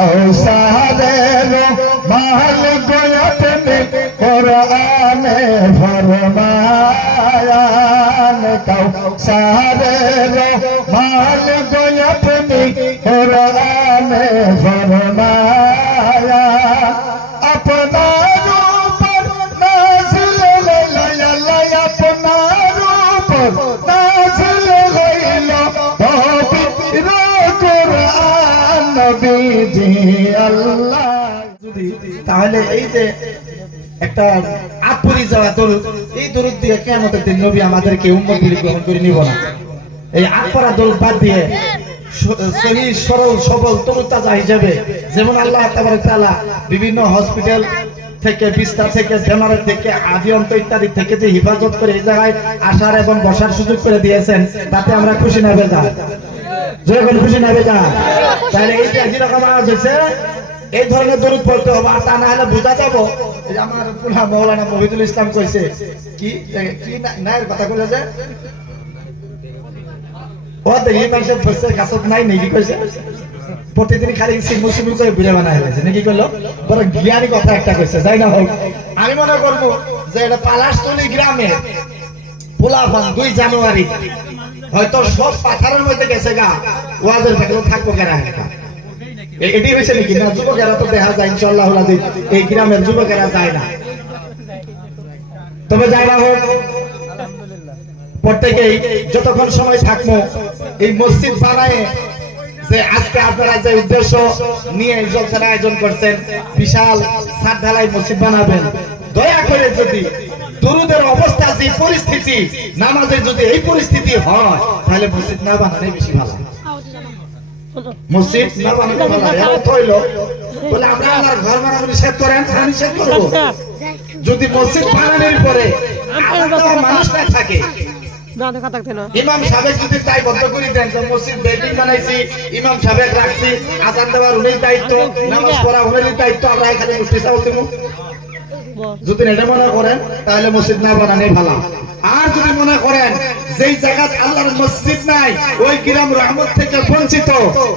कौसारेर मालिक अपने कुराने फरमाया कौसारेर मालिक अपने कुराने फरमाया अपना ऊपर नाज़िल लया अपना ऊपर नाज़िल गइलो पवित्र कुरान नबीजी अल्लाह তাহলে এই যে একটা আপরি যাওয়া দরুদ এই দরুদ দিয়ে কিয়ামতের দিন নবী আমাদেরকে উম্মত বলে গ্রহণ করে নিব না এই আপরা দরুদ বাদ দিয়ে সহি সরল সবল তরুতাজা হিসেবে যেমন আল্লাহ তাবারক তাআলা বিভিন্ন হসপিটাল থেকে বিস্তার থেকে বেমারের থেকে আদি অন্ত ইত্যাদি থেকে যে হেফাজত করে এই জায়গায় আসার এবং বসার সুযোগ করে দিয়েছেন তাতে আমরা খুশি না বেজা যখন খুশি না বেজা তাহলে এই যে যেরকম আওয়াজ হয়েছে এই ধরনের দরুদ পড়তে হবে আর তা না হলে বোঝা যাবো এই যে আমার পুরা মৌলানা মহিদুল ইসলাম কইছে কি কি নায়ের কথা কইলে যে ও দেখি মানুষের ফসের কাছত নাই নাকি কইছে প্রতিদিন খালি সিমুসিমু করে ভিডিও বানায় আছে নাকি কইলো বড় জ্ঞানী কথা একটা কইছে যাই না হোক আমি মনে করব যে এটা পালাশতলী গ্রামে পোলাপান 2 জানুয়ারি হয়তো সব পাথরের মধ্যে গেছে গা ওয়াজের ভিতরে থাকবো কেন এটি হয়েছে নাকি না যুবকেরা তো দেখা যায় ইনশাআল্লাহ এই গ্রামের যুবকেরা যায় না তবে যায় না হোক প্রত্যেকেই যতক্ষণ সময় থাকবো এই মসজিদ বানায় যে আজকে আপনারা যে উদ্দেশ্য নিয়ে জলসার আয়োজন করছেন বিশাল ছাদ ঢালাই মসজিদ বানাবেন দয়া করে যদি দুরুদের অবস্থা যে পরিস্থিতি নামাজের যদি এই পরিস্থিতি হয় তাহলে মসজিদ না বানালে বেশি ভালো মসজিদ না বানালে ভালো এত হইলো বলে আমরা আমার ঘর বানাবো নিষেধ করেন আমি নিষেধ করব যদি মসজিদ বানানোর পরে মানুষ না থাকে ইমাম সাহেব যদি তাই বন্ধ করে দেন যে মসজিদ বিল্ডিং বানাইছি ইমাম সাহেব রাখছি আযান দেওয়ার উনি দায়িত্ব নামাজ পড়া উনি দায়িত্ব আমরা এখানে মুফতি সাহেব দেব যদি এটা মনে করেন তাহলে মসজিদ না বানানোই ভালো আর যদি মনে করেন যেই জায়গায় আল্লাহর মসজিদ নাই ওই গ্রাম রহমত থেকে বঞ্চিত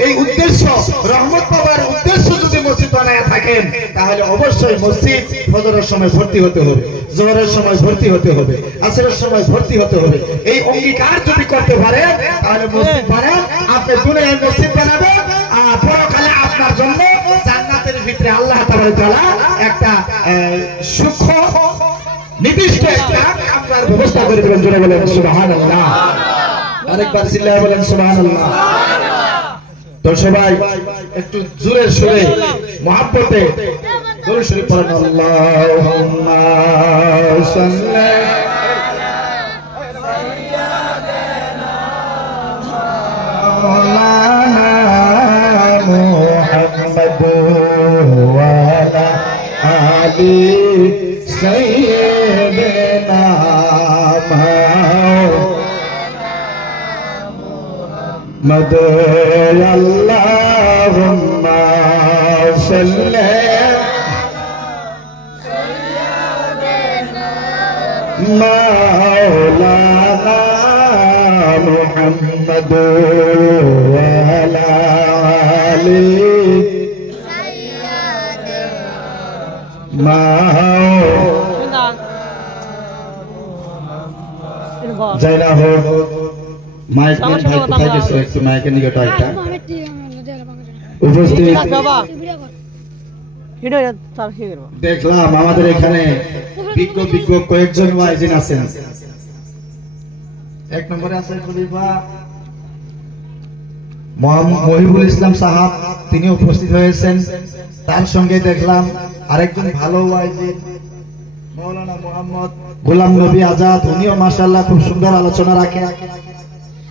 এই উদ্দেশ্য রহমত পাওয়ার উদ্দেশ্য যদি মসজিদ বানায়া থাকেন তাহলে অবশ্যই মসজিদ ফজরের সময় ভর্তি হতে হবে জোহরের সময় ভর্তি হতে হবে আসরের সময় ভর্তি হতে হবে এই অঙ্গীকার যদি করতে পারেন তাহলে মসজিদ বানান আপনি দুনিয়ায় মসজিদ বানাবেন আর পরকালে আপনার জন্য জান্নাতের ভিতরে আল্লাহ তাআলা একটা সূক্ষ্ম নির্দিষ্ট একটা আপনার ব্যবস্থা করে দেবেন জোরে বলেন সুবহানাল্লাহ আরেকবার চিল্লায়ে বলেন সুবহানাল্লাহ তো সবাই একটু জোরে সুরে মহব্বতে দরুদ শরীফ পড়েন আল্লাহুম্মা সাল্লি মাওলানা মুহাম্মদ ওয়া আলা আলি سيدنا محمد اللهم صل مولانا محمد وعلى آله जय ना हो माइक में भाई কোথায় গেছে একটু মাইকের নিকট আইতা উপস্থিত দেখলাম আমাদের এখানে বিজ্ঞ বিজ্ঞ কয়েকজন ওয়াইজিন আছেন এক নম্বরে আছে খলিফা মহিবুল ইসলাম সাহাব তিনি উপস্থিত হয়েছেন তার সঙ্গে দেখলাম আরেকজন ভালো ওয়াইজিন মৌলানা মোহাম্মদ গোলাম নবী আজাদ উনিও মাশাআল্লাহ খুব সুন্দর আলোচনা রাখেন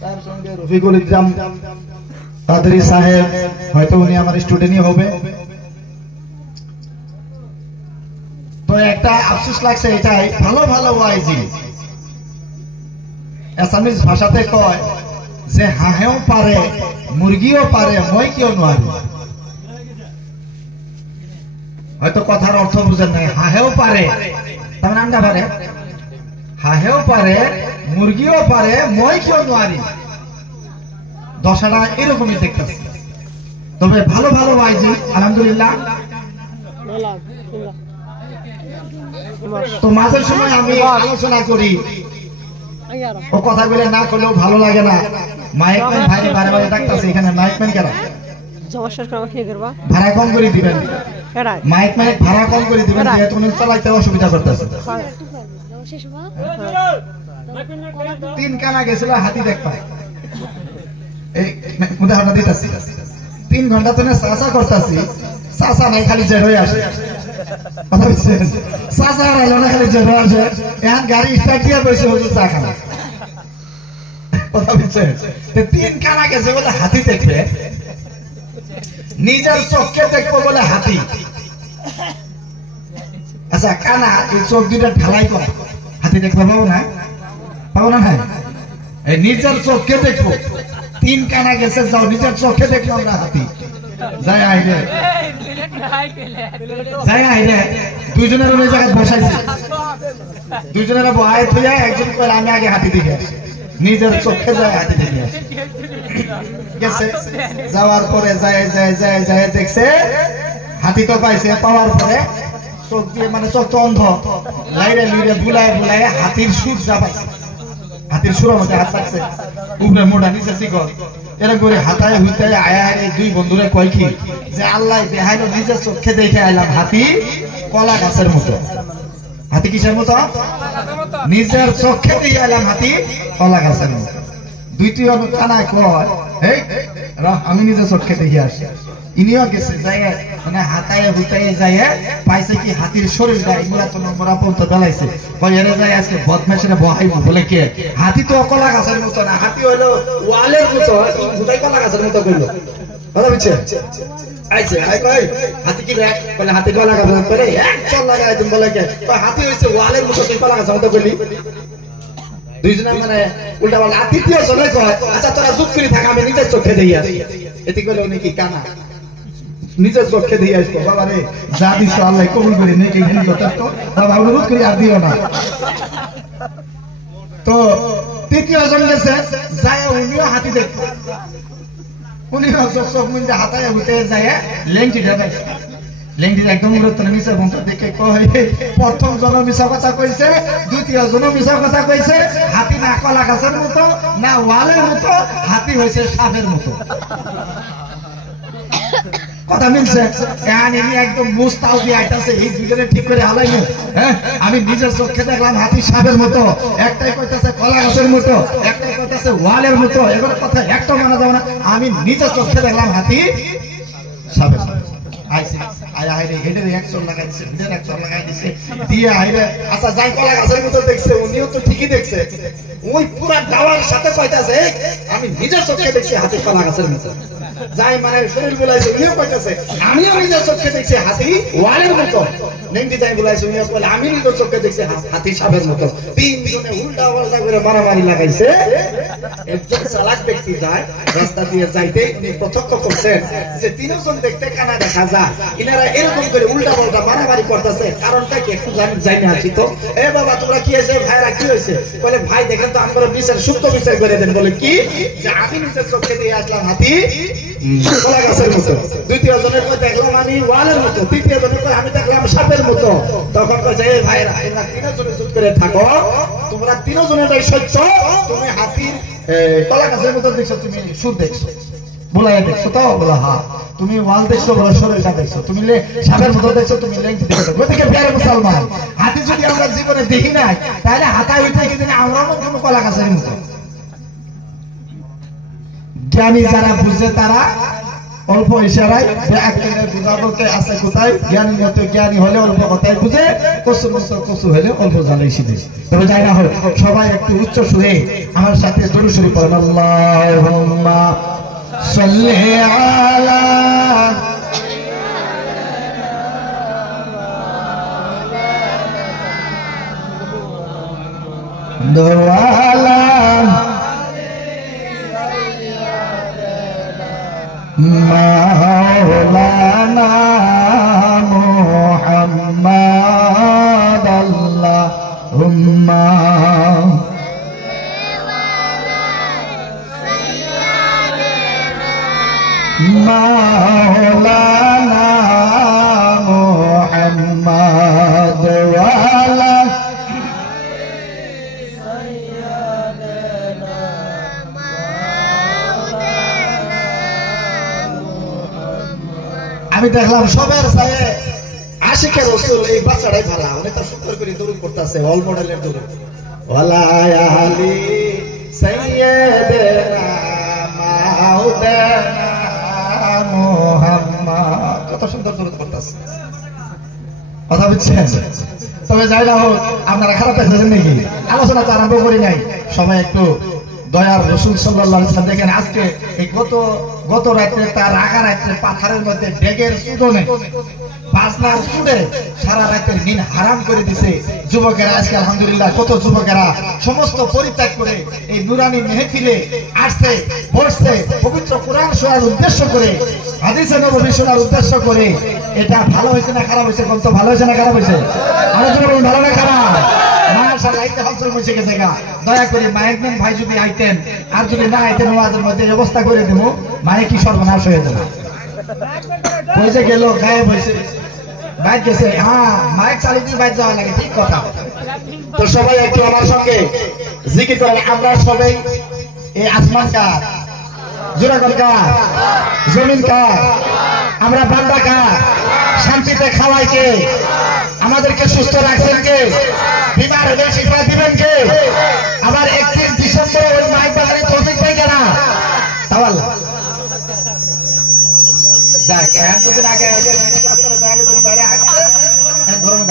তার সঙ্গে রফিকুল ইসলাম কাদরি সাহেব হয়তো উনি আমার স্টুডেন্টই হবে তো একটা আফসোস লাগছে এটাই ভালো ভালো ওয়াইজি আসামিজ ভাষাতে কয় যে হাঁহেও পারে মুরগিও পারে মই কেউ নয় হয়তো কথার অর্থ বুঝেন নাই হাঁহেও পারে তার নামটা পারে হাঁহেও পারে মুরগিও পারে মই কেউ নয় দশাটা এরকমই দেখতেছে তবে ভালো ভালো ভাইজি আলহামদুলিল্লাহ। তো মাঝের সময় আমি আলোচনা করি, ও কথাগুলো না করলেও ভালো লাগে না। মাইক ম্যান ভাই বারে বারে ডাকতেছে, এখানে মাইক ম্যান কেন ভাড়া কম করে দিবেন, মাইক ম্যান ভাড়া কম করে দিবেন, যেহেতু উনি চালাইতে অসুবিধা করতেছে। 3 কানা গেছিল হাতি দেখতে, এই উদাহরণ দিতেছি। 3 ঘন্টা ধরে চাষা করতেছি, চাষা নাই, খালি জেড হয়ে আসে। কথা বুঝছেন? চাষা আইলো না, খালি জেড হয়ে আসে। এখন গাড়ি স্টার্ট দিয়ে বসে হুজুর চা খানা। কথা বুঝছেন? 3 কানা গেছে বলে হাতি দেখবে, নিজের চোখে দেখবো বলে হাতি। আচ্ছা কানা এই চোখ দুটা ঢালাই করা, হাতি দেখতে পাবো না? পাবো না? হ্যাঁ, এই নিজের চোখে দেখবো। 3 কানা গেছে, যাও নিজের চোখে দেখবো আমরা হাতি। যাই আইরে যাই আইরে, দুইজনের ওই জায়গায় বসাইছি, দুইজনের বহায় থইয়া একজন কইল আমি আগে হাতি দেখে আসি, নিজের চোখে যায় হাতি দেখে আসি। গেছে, যাওয়ার পরে যায় যায় যায় যায় দেখছে হাতি তো পাইছে, পাওয়ার পরে চোখ দিয়ে মানে চোখ তো অন্ধ, লাইরে লুইরে বুলায় বুলায় হাতির সুর চাপাইছে, হাতির সুরের মধ্যে হাত লাগছে, উপরে মোটা নিচে চিকন, এরকম করে হাতায় হুতায় আয়া আয়। 2 বন্ধুরে কয় কি যে আল্লাহ দেখাইলো, নিজের চোখে দেখে আইলাম হাতি কলা গাছের মতো। হাতি কিসের মতো? নিজের চোখে দেখে আইলাম হাতি কলা গাছের মতো। 2টি কানায় কয় এই আমি নিজের চোখে দেখে আসি। ইনিও গেছে যাই মানে হাতায় হুতায় যাই পাইছে কি হাতির শরীরটা এগুলা তো নোংরা পর্যন্ত বেলাইছে। কয় এরে যাই আজকে বদমাইশেরা বহাইব বলে কে? হাতি তো কলা গাছের মতো না, হাতি হইলো ওয়ালের মতো, হুতাই কলা গাছের মতো কইলো। কথা বুঝছে? আইছে আই কই হাতি কি রে? বলে হাতি কলা গাছের মতো রে, এক চল লাগাই তুমি বলে কে? কয় হাতি হইছে ওয়ালের মতো, তুই কলা গাছের মতো কইলি। দুইজনে মানে উল্টা পাল্টা। আর 3য় জনে কয় আচ্ছা তোরা চুপ করে থাক, আমি নিজের চোখে দেখি আসি। এতে কইলো উনি কি কানা, নিজের চোখে দিয়ে আসবো। বাবা রে যা দিস আল্লাহ কবুল করে নেই, এইখানে যথেষ্ট। বাবা অনুরোধ করি আর দিও না। তো 3য় জন গেছে, যায় উনিও হাতি দেখতে, উনিও চোখ মুঞ্জে হাতায় হুতে যায় লেংটি ঢাকাইছে। লেংটি একদম গুরুত্ব নিচে বংশ দেখে কয় প্রথম জন মিশা কথা কইছে, 2য় জন মিশা কথা কইছে। হাতি না কলা গাছের মতো না ওয়ালের মতো, হাতি হয়েছে সাপের মতো। কথা মিলছে? একদম মুস্তাও দিয়ে আইতাছে, এই দুজনে ঠিক করে হালাইনি। হ্যাঁ, আমি নিজের চোখে দেখলাম হাতি সাপের মতো, একটাই কইতাছে কলা গাছের মতো, একটাই কইতাছে ওয়ালের মতো। এগুলো কথা একটা মানা যাবে না। আমি নিজের চোখে দেখলাম হাতি সাপের মতো। আইছে আয়া হাইরে হেডের 100 লাগাই দিছে, হেডের 100 লাগাই দিছে দিয়ে হাইরে। আচ্ছা যাই কলা গাছের মতো দেখছে, উনিও তো ঠিকই দেখছে। ওই পুরা গাওয়ার সাথে কইতাছে আমি নিজের চোখে দেখছি হাতি কলা গাছের মতো। যাই মানে শরীর বলাইছে, উনিও কইতাছে আমিও নিজের চোখে দেখছি হাতি ওয়ালের মতো। নেংটি যাই বলাইছে, উনিও বলে আমি নিজের চোখে দেখছি হাতি সাপের মতো। 3 জনে উল্টা পাল্টা করে মারামারি লাগাইছে। একজন চালাক ব্যক্তি যায় রাস্তা দিয়ে যাইতে, উনি প্রত্যক্ষ করছেন যে 3 জন দেখতে কানা দেখা যায়, ইনারা এরকম করে উল্টা পাল্টা মারামারি করতেছে। কারণটা কি একটু জানি আসি তো। এ বাবা তোমরা কি হয়েছে? ভাইরা কি হয়েছে? বলে ভাই দেখেন তো আমরা বিচার সূক্ষ্ম বিচার করে দেন। বলে কি? যে আমি নিজের চোখে দিয়ে আসলাম হাতি কলা গাছের মতো। 2য় জনের কই দেখলাম আমি ওয়ালের মতো, 3য় জনের কই আমি দেখলাম সাপের মতো। তখন কইছে এই ভাইরা তোমরা 3 জনে চুপ করে থাকো, তোমরা 3 জনেরই সত্য। তুমি হাতির কলা গাছের মতো দেখছো, তুমি সুর দেখছো, বলাই দেখছো তো? বলা হ্যাঁ। তুমি ওয়াল দেখছো, বলা শরীরটা দেখছো, তুমি সাপের মতো দেখছো, তুমি লেংটি দেখছো। ওদিকে প্যারে মুসলমান, হাতি যদি আমরা জীবনে দেখি নাই, তাহলে হাতায় উঠে কিন্তু আমরাও কোনো কলা গাছের মতো। জ্ঞানী যারা বুঝে তারা অল্প ইশারায় বুঝা বলতে আছে কোথায়। জ্ঞানী মতো জ্ঞানী হলে অল্প কথায় বুঝে, কসু মতো কসু হলে অল্প জানে শিখে। তবে যাই না হোক, সবাই একটু উচ্চ সুরে আমার সাথে দরুদ শরীফ পড়েন। আল্লাহুম্মা সাল্লি আলা দওয়ালা মাওলানা মুহাম্মদ আল্লাহুম্মা সাল্লি আলা আমি দেখলাম সবার সাথে আশিকের রাসূল এই বাচ্চাটাই ভালো অনেক সুন্দর করে দৌড় করতেছে অল মডেলের দৌড় ওয়ালা আলি সাইয়্যিদানা মাওলানা মুহাম্মদ কত সুন্দর দৌড় করতেছে কথা বুঝছেন তবে যাই না হোক আপনারা খারাপ পেয়েছেন নাকি আলোচনা তো আরম্ভ করি নাই সবাই একটু দয়ার রাসূল সাল্লাল্লাহু আলাইহি ওয়াসাল্লাম দেখেন আজকে এই গত রাতে তার আগা রাতে পাথরের মধ্যে ডেগের সুদনে বাজনার সুদে সারা রাতের দিন হারাম করে দিছে যুবকেরা আজকে আলহামদুলিল্লাহ কত যুবকেরা সমস্ত পরিত্যাগ করে এই নুরানি মেহফিলে আসছে বসছে পবিত্র কোরআন শোনার উদ্দেশ্য করে হাদিসে নববী শোনার উদ্দেশ্য করে এটা ভালো হয়েছে না খারাপ হয়েছে কোন তো ভালো হয়েছে না খারাপ হয়েছে আলোচনা করুন ভালো না খারাপ মাশাআল্লাহ আইতে হলচল হয়েছে গেছে দয়া করে মাইকম্যান ভাই যদি আইতেন আর যদি না আইতেন ওয়াজের মধ্যে ব্যবস্থা করে দেব মাইক কি সর্বনাশ হয়ে যাবে কইছে গেল গায়েব হয়েছে বাইক গেছে হ্যাঁ মাইক চালিয়ে দিয়ে বাইরে যাওয়া লাগে ঠিক কথা তো সবাই একটু আমার সঙ্গে জিকির করেন আমরা সবাই এই আসমান কার জোরাগন কার জমিন কার আমরা বান্দা কার শান্তিতে খাওয়াই কে আমাদেরকে সুস্থ রাখছেন কে বিমার হলে শিফা দিবেন কে আবার 31 ডিসেম্বর ওই মাইক বাজারে তৌফিক পাই কেনা তাওয়াল যাক এতদিন আগে বাইরে হাঁটতে ধরুন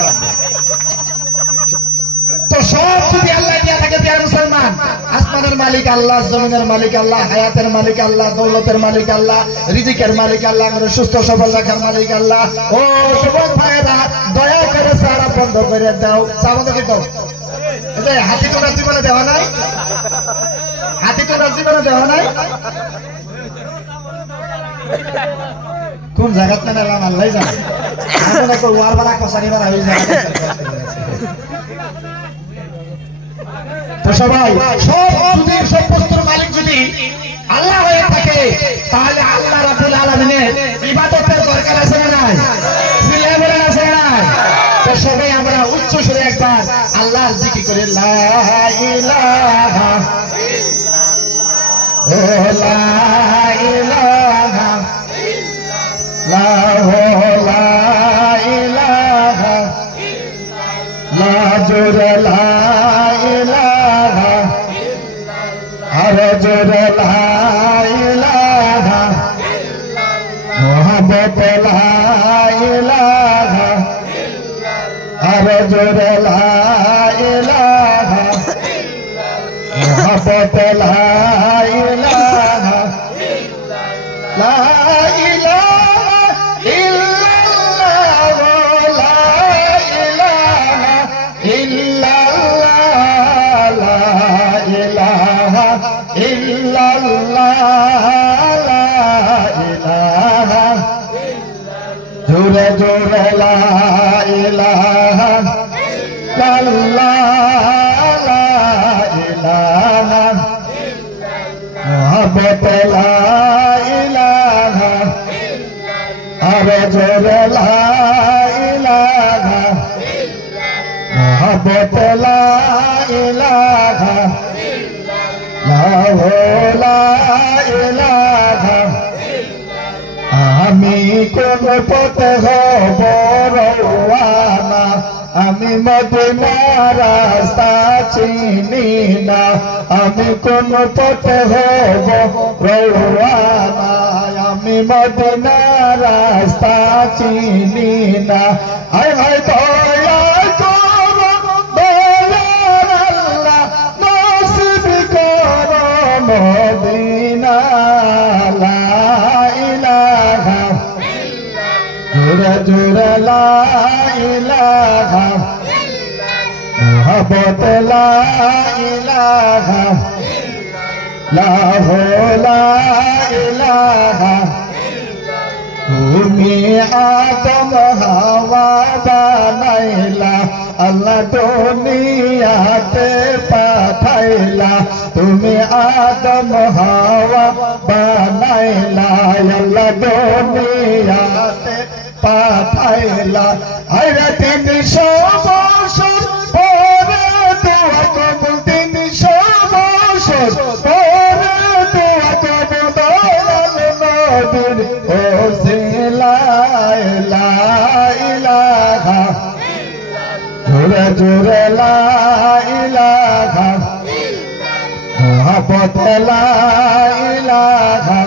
তো সব যদি আল্লাহ দিয়া থাকে প্রিয় মুসলমান আসমানের মালিক আল্লাহ জমিনের মালিক আল্লাহ হায়াতের মালিক আল্লাহ দৌলতের মালিক আল্লাহ রিজিকের মালিক আল্লাহ আমাদের সুস্থ সবল রাখার মালিক আল্লাহ ও সবল ভাইরা দয়া করে সারা বন্ধ করে দাও সাবধান করে দাও এই হাতি তোরা জীবনে দেওয়া নাই হাতি তোরা জীবনে দেওয়া নাই কোন জায়গাতে নাম আল্লাহ জানে আমরা কো ওয়ার বালা কসারি বালা হই যায় তো সবাই সব যদি সব বস্তুর মালিক যদি আল্লাহ হয়ে থাকে তাহলে আল্লাহ রাব্বুল আলামিনের ইবাদতের দরকার আছে না নাই সিলে বলেন আছে না তো সবাই আমরা উচ্চ সুরে একবার আল্লাহর জিকির করে লা ইলাহা ইল্লাল্লাহ লা ইলাহা লা ইলাহা লা জুরা লা ইলাহা আর জুরা লা ইলাহা মুহাম্মদ লা ইলাহা আর জুরা লা ইলাহা মুহাম্মদ লা ইলাহা লা জোরে জোরে লা ইলাহা ইল্লাল্লাহ লা ইলাহা মুহাম্মদ লা ইলাহা আর জোরে লা ইলাহা মুহাম্মদ লা ইলাহা লা ইলাহা আমি কোন পথে হব রওয়ানা আমি মদিনার রাস্তা চিনি না আমি কোন পথে হব রওয়ানা আমি মদিনার রাস্তা চিনি না হায় হায় দয়া করো দয়ার আল্লাহ নসিব করো মদিনা জোরে জোরে লা ইলাহা মুহাম্মদ লা ইলাহা লা ইলাহা তুমি আদম হাওয়া বানাইলা আল্লাহ দুনিয়াতে পাঠাইলা তুমি আদম হাওয়া বানাইলা আল্লাহ দুনিয়াতে পাঠাইলা আরে 300 বছর পরে দোয়া কবুল 300 বছর পরে দোয়া কবুল দয়াল নবীর ওসিলা লা ইলাহা জোরে জোরে লা ইলাহা মোহাম্মদ লা ইলাহা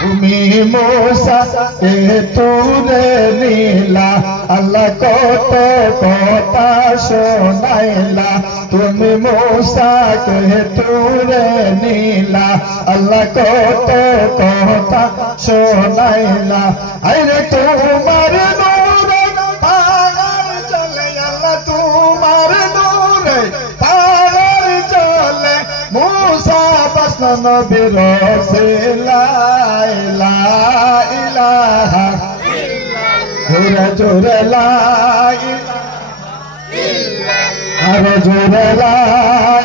তুমি মুসা কে তুলে নীলা আল্লাহ কত কথা শোনাইলা তুমি মুসা কে তুলে নীলা আল্লাহ কত কথা শোনাইলা আরে তোমার নূরে পাগল চলে আল্লাহ তোমার নূরে পাগল চলে মুসা বাসনা নবীর লা ইলাহা জোরে জোরে লা ইলাহা আরে জোরে লা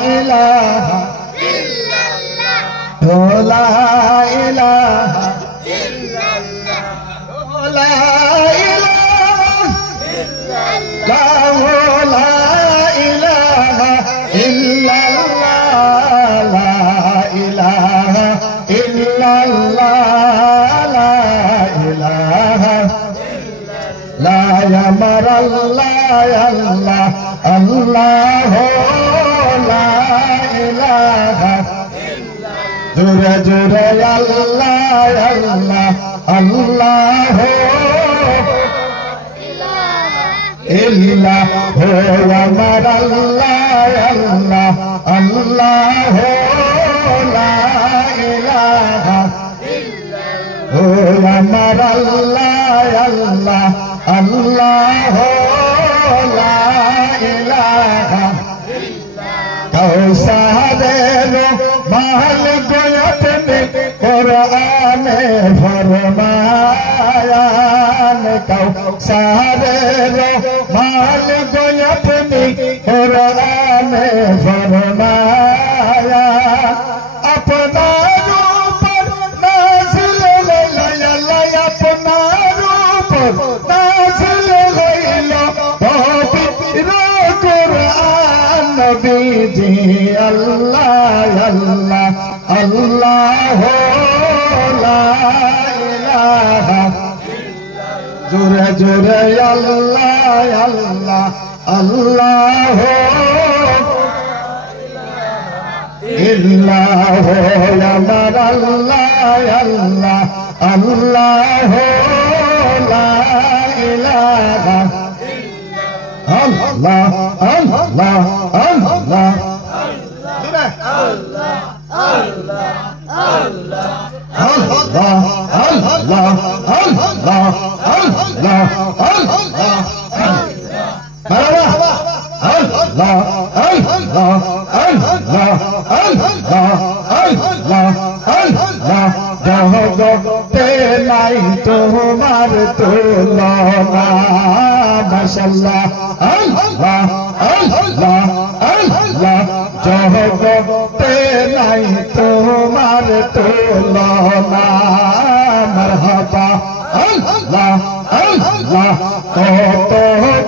ইলাহা লা ইলাহা লা ইলাহা ইল্লাল্লাহ লা ইলাহা ইল্লাল্লাহ লা ইলাহা লা ইয়ামার আল্লাহ আল্লাহ আল্লাহ লা ইলাহা জোরে জোরে আল্লাহ আল্লাহ আল্লাহ ইল্লাহ হো আমার আল্লাহ আল্লাহ আল্লাহ লা ইলাহা ও আমার আল্লাহ আল্লাহ আল্লাহ লা ইলাহা কাউসারের মাল গোয়তনে কোরআনে ফরমায়ান কাউসারের মাল গোয়তনে কোরআনে ফরমায়া আপনার উপর নাযিল হইল আল্লাহ আপনার উপর নাযিল হইল পবিত্র কোরআন নবীজি আল্লাহ আল্লাহ আল্লাহ লা ইলাহা জোরে জোরে আল্লাহ আল্লাহ আল্লাহ ইল্লাহ আমার আল্লাহ আল্লাহ আল্লাহ লা ইলাহা আল্লাহ আল্লাহ আল্লাহ আল্লাহ আল্লাহ আল্লাহ আল্লাহ আল্লাহ আল্লাহ আল্লাহ মারহাবা আল্লাহ আল্লাহ আল্লাহ আল্লাহ আল্লাহ আল্লাহ জগতে নাই তোমার তুলনা মাশাআল্লাহ আল্লাহ আল্লাহ আল্লাহ জগতে নাই তোমার তুলনা মারহাবা আল্লাহ আল্লাহ কত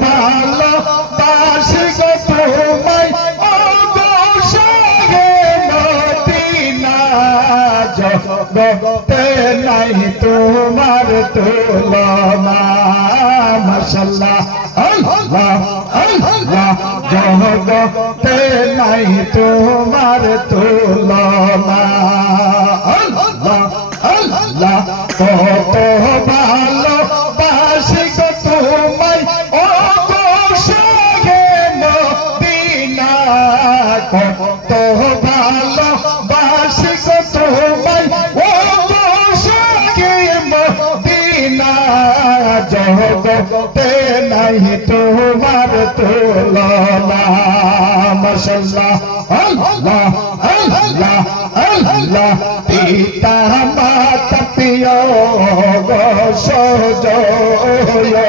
ভালো বাসি গো তোমায় ও গো শাহে মদিনা জগতে নাই তোমার তুলনা মাশাআল্লাহ আল্লাহ আল্লাহ জগতে নাই তোমার তুলনা আল্লাহ আল্লাহ কত ভালো বাসি গো তোমায় ও গো শাহে মদিনা কত ভালো বাসি গো তোমায় ও গো শাহে মদিনা জগতে নাই তোমার তুলনা মাশাআল্লাহ আল্লাহ আল্লাহ আল্লাহ পিতা মাতা প্রিয় গো সজল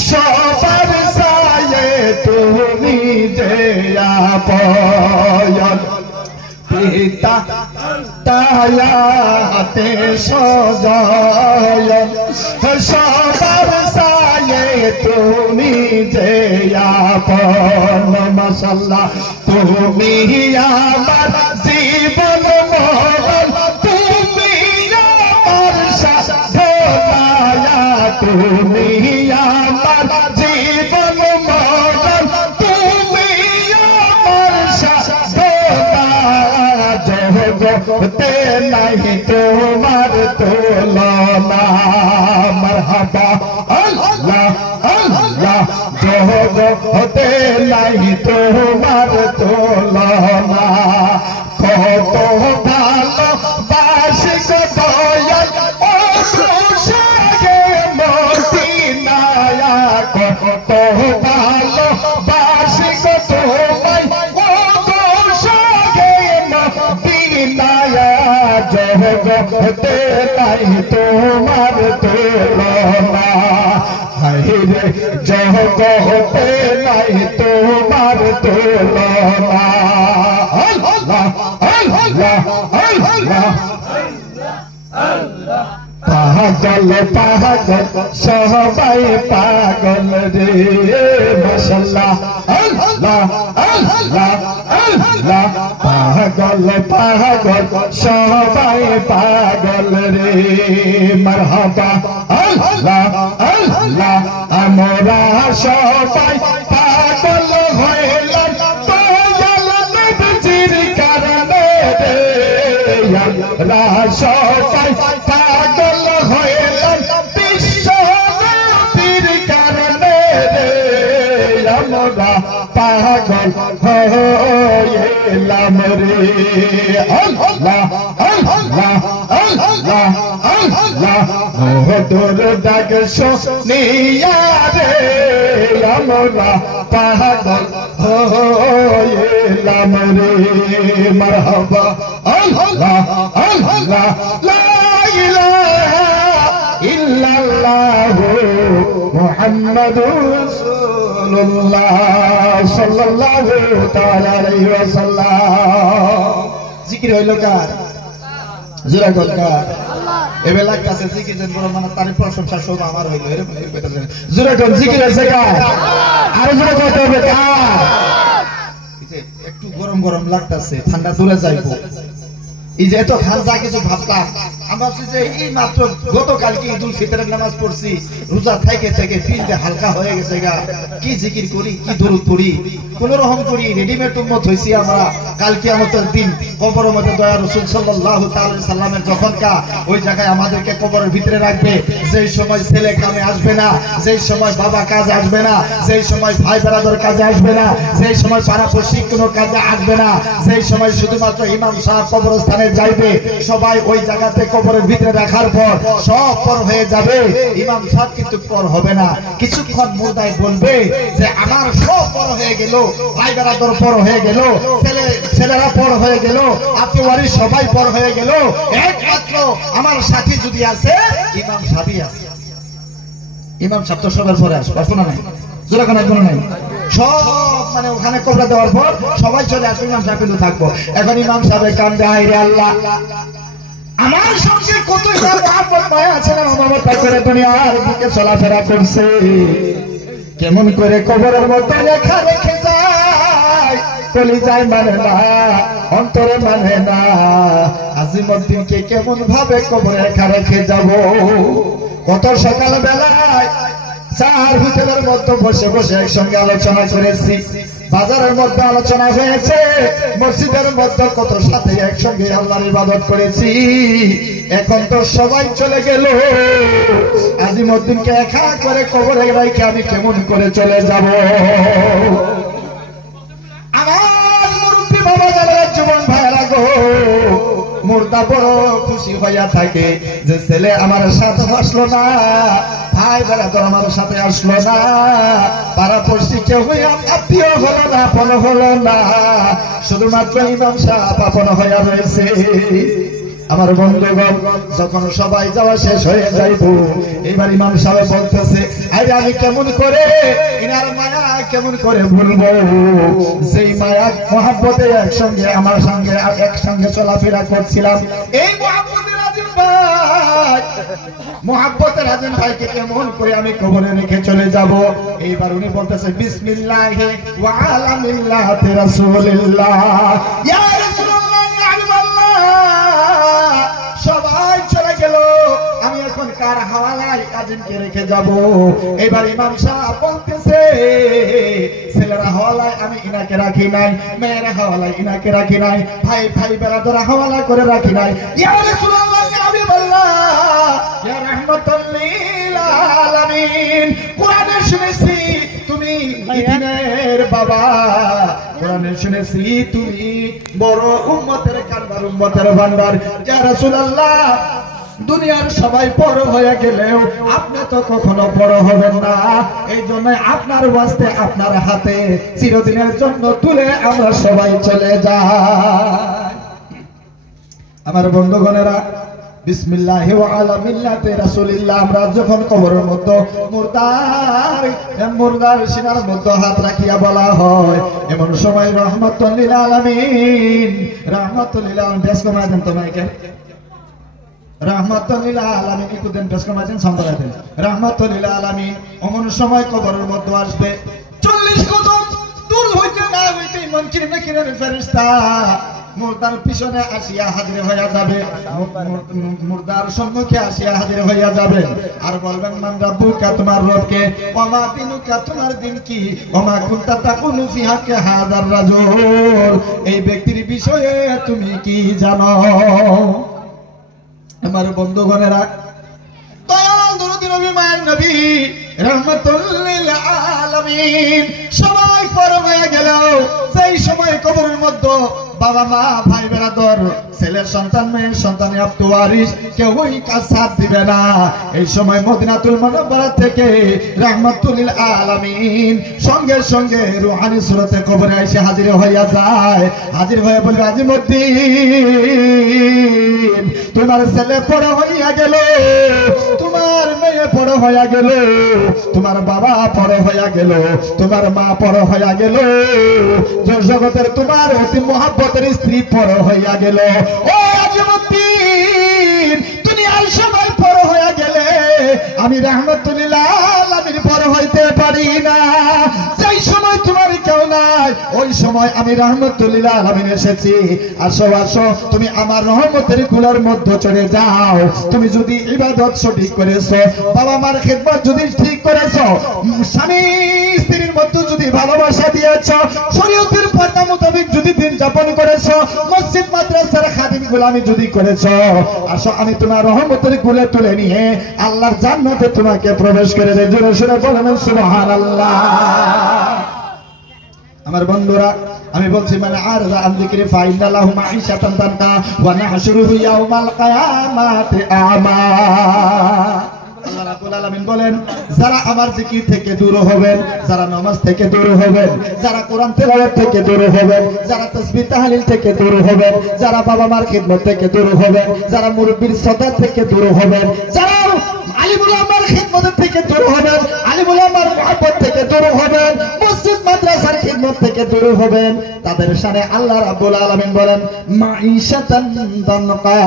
সবার সায়ে তুমি যে আপন পিতা তায়াতে সজল সবার সায়ে তুমি যে আপন মাশাআল্লাহ তুমি আমার জীবন মরণ তুমি আমার সাধনা তুমি আমার জীবন মরণ, তুমি আমার সাধনা, জগতে নাই তোমার তুলনা। মারহাবা আল্লাহ আল্লাহ, জগতে নাই তোমার তুলনা। কত ভালোবাসি গো দয়াল ও সাগে মদিনায়, কত ভালোবাসি গো তোমায় ও সাগে মদিনায়, জগতে নাই তোমার তুলনা। হায়রে জগতে নাই তোমার তুলনা। আল্লাহ আল্লাহ আল্লাহ, পাগল পাগল সবাই পাগল রে, মাশাআল্লাহ আল্লাহ আল্লাহ আল্লাহ, পাগল পাগল সবাই পাগল রে, মারহাবা আল্লাহ আল্লাহ। আমরা সবাই পাগল হইলাম দয়াল নবীজির কারণে রে, আমরা সবাই পাগল হইলাম বিশ্ব নবীর কারণে রে, আমরা পাগল হইলাম রে। আল্লাহ আল্লাহ আল্লাহ আল্লাহ, মধুর ডাক শুনিয়া রে, আমরা পাগল হইলাম রে, মারহাবা আল্লাহ আল্লাহ। লা ইলাহা ইল্লাল্লাহু মুহাম্মাদুর রাসূলুল্লাহ সাল্লাল্লাহু তাআলা আলাইহি ওয়াসাল্লাম। জিকির হইল কার? জোরে বল কার? এবে লাগতাছে জিকির যেন বড় মানে তার প্রশংসা সব আমার হইল, এরকম কইতাছে। জোরে বল জিকির আছে কার? আর জোরে কইতে হবে কার? একটু গরম গরম লাগতাছে, ঠান্ডা দূরে যাইবো। এই যে এত খাজা কিছু ভাবলাম, আমরা ভাবছি যে এই মাত্র গতকালকে ঈদুল ফিতরের নামাজ পড়ছি, রোজা থেকে থেকে পিঠে হালকা হয়ে গেছে গা, কি জিকির করি কি দরুদ পড়ি, কোন রকম করি রেডিমেড উম্মত হইছি আমরা। কাল কিয়ামতের দিন কবরের মধ্যে দয়া রাসূল সাল্লাল্লাহু তাআলা সাল্লামের যখনকা ওই জায়গায় আমাদেরকে কবরের ভিতরে রাখবে, যেই সময় ছেলে কামে আসবে না, যেই সময় বাবা কাজে আসবে না, যেই সময় ভাই বেরাদর কাজে আসবে না, যেই সময় পাড়াপড়শি কোনো কাজে আসবে না, যেই সময় শুধুমাত্র ইমাম সাহেব কবরস্থানে যাইবে, সবাই ওই জায়গাতে কবরের ভিতরে রাখার পর সব পর হয়ে যাবে, ইমাম সাহেব কিন্তু পর হবে না। কিছুক্ষণ মুর্দায় বলবে যে আমার সব পর হয়ে গেল, ভাই বেরাদর পর হয়ে গেল, ছেলেরা পর হয়ে গেল, আত্মীয় সবাই পর হয়ে গেল, একমাত্র আমার সাথী যদি আছে ইমাম সাহেবই আছে। ইমাম সাহেব তো সবার পরে আসবে, আসবো না নাই? জোরে কোন কোনো নাই? সব মানে ওখানে কবর দেওয়ার পর সবাই চলে আসবে, ইমাম সাহেব কিন্তু থাকবো। এখন ইমাম সাহেবের কান্দে, হায়রে আল্লাহ, আমার সঙ্গে কত মহব্বত মায়া আছে না, আমার পাশে দুনিয়ার বুকে চলাফেরা করছে, কেমন করে কবরের মধ্যে লেখা রেখে যায়, কলিজায় মানে না, অন্তরে মানে না, আজিমউদ্দিনকে কেমন ভাবে কবরে লেখা রেখে যাব। কত সকাল বেলায় চার হোটেলের মধ্যে বসে বসে একসঙ্গে আলোচনা করেছি, বাজারের মধ্যে আলোচনা হয়েছে, মসজিদের মধ্যে কত সাথে একসঙ্গে আল্লাহর ইবাদত করেছি। এখন তো সবাই চলে গেল, আজিমউদ্দিনকে একা করে কবরে রেখে আমি কেমন করে চলে যাব। আমার মুরব্বী বাবা যারা জীবন ভাইরা গো, মুর্দা বড় খুশি হইয়া থাকে যে ছেলে আমার সাথে আসলো না, ভাই বেরাদর আমার সাথে আসলো না, পাড়াপড়শি কেউ আত্মীয় হলো না, আপন হলো না, শুধুমাত্র ইমাম সাহেব আপন হইয়া রয়েছে। আমার বন্ধুগণ, যখন সবাই যাওয়া শেষ হয়ে যাইব, এইবার ইমাম সাহেব বলতেছে, আরে আমি কেমন করে ইনার মায়া কেমন করে ভুলবো, সেই মায়া মহব্বতে একসঙ্গে আমার সঙ্গে একসঙ্গে চলাফেরা করছিলাম, এই মহব্বতের আজম ভাইকে কেমন করে আমি কবরে রেখে চলে যাব। এইবার উনি বলতেছে, বিসমিল্লাহি ওয়া আলা মিল্লাতি রাসূলিল্লাহ, ইয়া রাসূলুল্লাহ ইয়া হাবিবাল্লাহ। সবাই চলে গেল, আমি এখন কার হাওয়ালায় আজিমকে রেখে যাব। এবার ইমাম সাহেব বলতেছে ছেলেরা হাওয়ালায় আমি ইনাকে রাখি নাই, মেয়েরা হাওয়ালায় ইনাকে রাখি নাই, ভাই ভাই বেরাদরা হাওয়ালা করে রাখি নাই। ইয়া রাসূলুল্লাহ, ইয়া হাবিবাল্লাহ, ইয়া রাহমাতাল লিল আলামিন, কোরআনে শুনেছি তুমি ইতিমের বাবা, কোরআনে শুনেছি তুমি বড় উম্মতের কারবার, উম্মতের ভান্ডার। ইয়া রাসূলুল্লাহ, দুনিয়ার সবাই বড় হয়ে গেলেও আপনি তো কখনো বড় হবেন না, এই জন্য আপনার ওয়াস্তে আপনার হাতে চিরদিনের জন্য তুলে আমরা সবাই চলে যাই। আমার বন্ধুগণেরা, বিসমিল্লাহি ওয়া আলা মিল্লাতি রাসূলিল্লাহ, আমরা যখন কবরের মধ্যে মুর্দার সিনার মধ্যে হাত রাখিয়া বলা হয়, এমন সময় রাহমাতুল লিল আলামিন, রাহমাতুল লিল আলামিন দেশ কমায় দেন তোমাকে, রাহমাতুল লিল আলামিন একটু দেন দেশ কমায় দেন, সম্পর্ক দেন। রাহমাতুল লিল আলামিন এমন সময় কবরের মধ্যে আসবে, 40 কদম দূর হইতে না হইতে মুনকির নাকিরের ফেরেশতা মুর্দার পিছনে আসিয়া হাজির হইয়া যাবে, মুর্দার সম্মুখে আসিয়া হাজির হইয়া যাবে আর বলবেন মান রাব্বুকা, তোমার রবকে, ওমা দিনুকা, তোমার দিন কি, ওমা কুনতা তাকুনু ফি হাক্কি হাযার রাজুল, এই ব্যক্তির বিষয়ে তুমি কি জানো। আমার বন্ধুগণেরা, দয়াল দরুদ নবী মায়ের নবী রাহমাতুল লিল আলামিন সবাই পর হয়ে গেল, সেই সময় কবরের মধ্যে বাবা মা ভাই বেরাদর ছেলের সন্তান মেয়ের সন্তান আব্দু ওয়ারিস কেউই কাজ সাথ দিবে না। এই সময় মদিনাতুল মুনাওয়ারা থেকে রাহমাতুল লিল আলামিন সঙ্গে সঙ্গে রূহানি সুরতে কবরে এসে হাজির হইয়া যায়, হাজির হয়ে বলে আজিমউদ্দিন, তোমার ছেলে বড় হইয়া গেল, তোমার মেয়ে বড় হইয়া গেল, তোমার বাবা বড় হইয়া গেল, তোমার মা বড় হইয়া গেল, জগতের তোমার অতি মহব্বতের স্ত্রী বড় হইয়া গেল। ও আজিমউদ্দিন, দুনিয়ার সবাই বড় হইয়া গেলে আমি রাহমাতুল লিল আলামিন বড় হইতে পারি না। যেই সময় তোমার কেউ নাই, ওই সময় আমি রাহমাতুল লিল আলামিন এসেছি। আসো আসো, তুমি আমার রহমতের কুলার মধ্যে চলে যাও। তুমি যদি ইবাদত সঠিক করেছো, বাবা মার খেদমত যদি ঠিক করেছো, স্বামী স্ত্রীর মধ্যে যদি ভালোবাসা দিয়েছো, শরীয়তের পর্দা মোতাবেক যদি দিন যাপন করেছো, মসজিদ মাদ্রাসার খাদিম গোলামি যদি করেছো, আসো আমি তোমার রহমতের কুলে তুলে নিয়ে আল্লাহর জান্নাতে তোমাকে প্রবেশ করে দেব। জোরে সোরে বলেন সুবহানাল্লাহ। আমার বন্ধুরা, আমি বলছি মানে আর আন যিকরি ফাইন্না লাহু মাঈশাতান দানকা ওয়া নাহশুরুহু ইয়াউমাল কিয়ামাতি আমা। আল্লাহ রাব্বুল আলামিন বলেন, যারা আমার জিকির থেকে দূর হবেন, যারা নামাজ থেকে দূর হবেন, যারা কোরআন তেলাওয়াত থেকে দূর হবেন, যারা তাসবিহ তাহলিল থেকে দূর হবেন, যারা বাবা মার খিদমত থেকে দূর হবেন, যারা মুরব্বির সদা থেকে দূর হবেন, যারা আলিমুল আমার খিদমত থেকে দূর হবেন, আলিমুল আমার মুহাব্বত থেকে দূর হবেন, মসজিদ মাদ্রাসার খিদমত থেকে দূর হবেন, তাদের শানে আল্লাহ রাব্বুল আলামিন বলেন মাঈশাতান দানকা,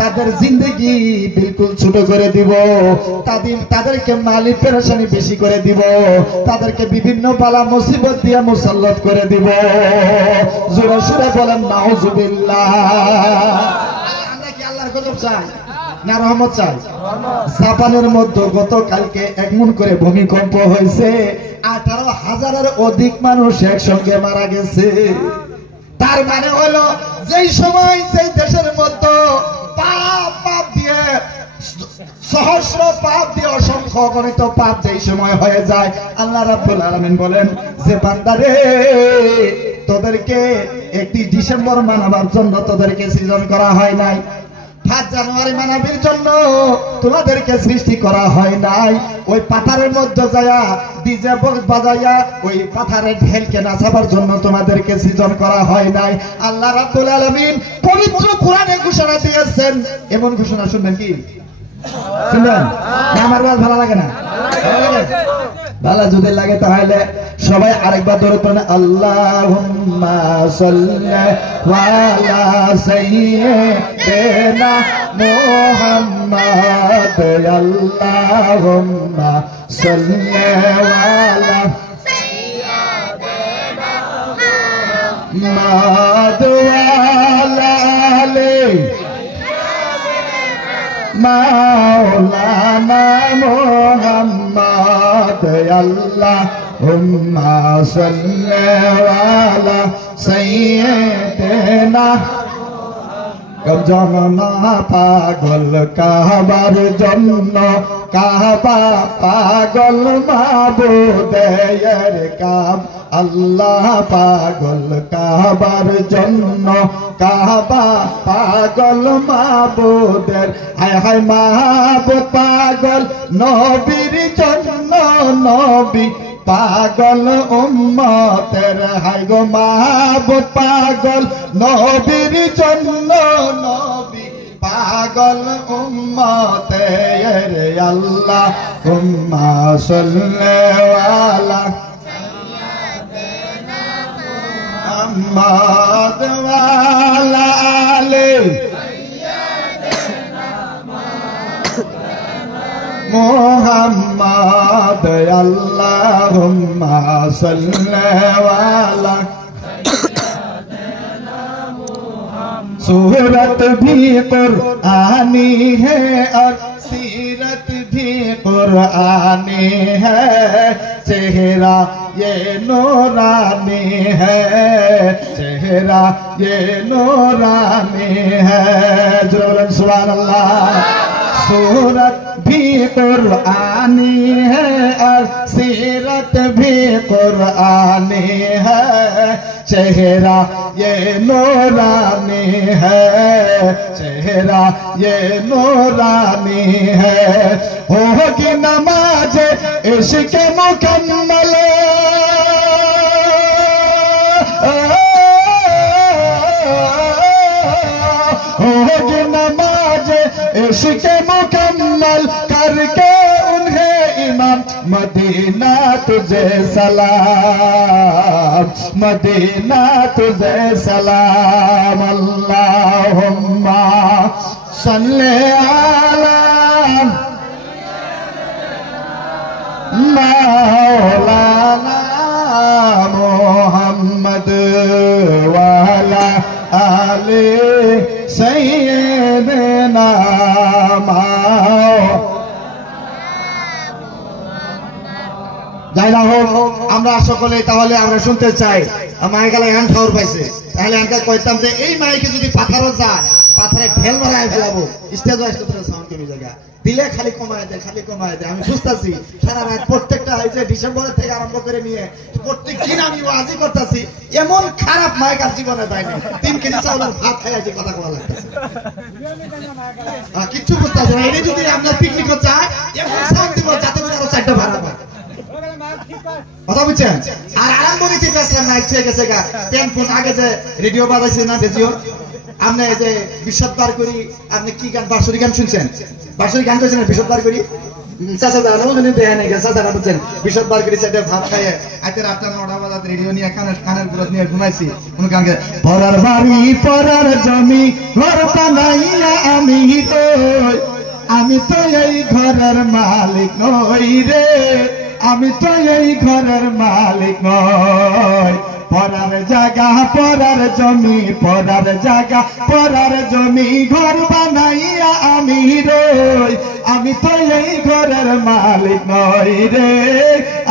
তাদের জিন্দেগি বিলকুল ছোট করে দিব, তাদেরকে মালি পেরেশানি বেশি করে দিব, তাদেরকে বিভিন্ন বালা মুসিবত দিয়ে মুসাল্লাত করে দিব। জোরে সোরে বলেন নাউজুবিল্লাহ। আমরা কি আল্লাহর গজব চাই না রহমত চাই? জাপানের মধ্যে গতকালকে এমন করে ভূমিকম্প হয়েছে, 18,000-এর অধিক মানুষ একসঙ্গে মারা গেছে। তার মানে হলো যেই সময় যেই দেশের মধ্যে পাপ দিয়ে সহস্র পাপ দিয়ে অসংখ্য অগণিত পাপ যেই সময় হয়ে যায়, আল্লাহ রাব্বুল আলামিন বলেন যে বান্দারে, তোদেরকে 31 ডিসেম্বর মানাবার জন্য তোদেরকে সৃজন করা হয় নাই, 5 জানুয়ারি মানাবির জন্য তোমাদেরকে সৃষ্টি করা হয় নাই। ওই পাথারের মধ্যে যায়া ডিজে বক্স বাজাইয়া ওই পাথারের ঢেলকে নাচাবার জন্য তোমাদেরকে সৃজন করা হয় নাই। আল্লাহ রাব্বুল আলামিন পবিত্র কোরআনে ঘোষণা দিয়েছেন। এমন ঘোষণা শুনবেন কি? শুনবেন? আমার বাস ভালো লাগে না? ভালো যদি লাগে তাহলে সবাই আরেকবার দরুদ পড়েন, আল্লাহুম্মা সাল্লি আলা সাইয়্যিদিনা মুহাম্মাদ, আল্লাহুম্মা সাল্লি আলা সাইয়্যিদিনা মুহাম্মাদ ওয়া আলা আলি মাওলানা মাওলানা মুহাম্মদ আল্লাহুম্মা সাল্লি আলা সাইয়্যিদিনা জননা পাগল কাবার জন্য কাবা পাগল মাবুদের কাম আল্লাহ পাগল কাবার জন্য কাবা পাগল মাবুদের হায় হায় মাবুদ পাগল নবীর জন্য নবী পাগল উম্মতের হায় গো মাবুদ পাগল নবীর জন্য নবী পাগল উম্মতের আল্লাহ হুম্মা সাল্লি আলা মুহাম্মদ ওয়া আলা আলি মুহাম্মদ আল্লাহুম্মা সাল্লি আলা सूरत भी कुरानी है और सीरत भी कुरानी है चेहरा ये नूरानी है चेहरा ये नूरानी है जोरन सुभान अल्लाह सूरत भी कुरानी है और सीरत भी कुरानी है चेहरा ये नूरानी है चेहरा ये नूरानी है होगी नमाज इश्क मुकम्मल होगी नमाज इश्क मुकम्मल करके उन्हें इमाम मदीना तुझे सलाम मदीना तुझे सलाम अल्लाहुम्मा सल्ले अला मौलाना मुहम्मद वाला आले सैयदना যাই না হোক আমরা সকলে তাহলে আমরা শুনতে চাই মাইকালে গান খাওয়ার পাইছে তাহলে আমরা কইতাম যে এই মাইকে যদি পাথরও যায় পাথরে ঢেল মারায় ফেলাবো স্টেজ আসলে তো সাউন্ড কমে জায়গা দিলে খালি কমায় দেয় আমি বুঝতাছি সারা রাত প্রত্যেকটা হইছে ডিসেম্বর থেকে আরম্ভ করে নিয়ে প্রত্যেক দিন আমি ওয়াজি করতেছি এমন খারাপ মাইক আর জীবনে পাইনি 3 কেজি চাউলের ভাত খাই আছে কথা বলা লাগতেছে কিচ্ছু বুঝতাছি না এই যদি আমরা পিকনিকও চাই এমন সাউন্ড দিব যাতে করে আরো 4টা ভাড়া পায় কথা বুঝছেন আর আরম্ভ নীতি পেছলা মাইক ঠিক আছে গা টেনফোন আগে যে রেডিও বাজাইছে না রেডিও আপনি এই যে বিশ্ববার করি আপনি কি গান বাঁশুরি গান শুনছেন বাঁশুরি গান কইছেন বিশ্ববার করি চাচা দাঁড়ানো যদি দেখেন চাচারা বুঝছেন বিশ্ববার করি সেটা ভাত খাইয়ে আজকে রাতটা 9টা বাজাতে রেডিও নিয়ে কানের গুরত নিয়ে ঘুমাইছি কোন গানকে পরার বাড়ি পরার জমি ঘর বানাইয়া আমি তো এই ঘরের মালিক নই রে আমি তো এই ঘরের মালিক নই পরার জায়গা পরার জমি পরার জায়গা পরার জমি ঘর বানাইয়া আমি রই আমি তো এই ঘরের মালিক নই রে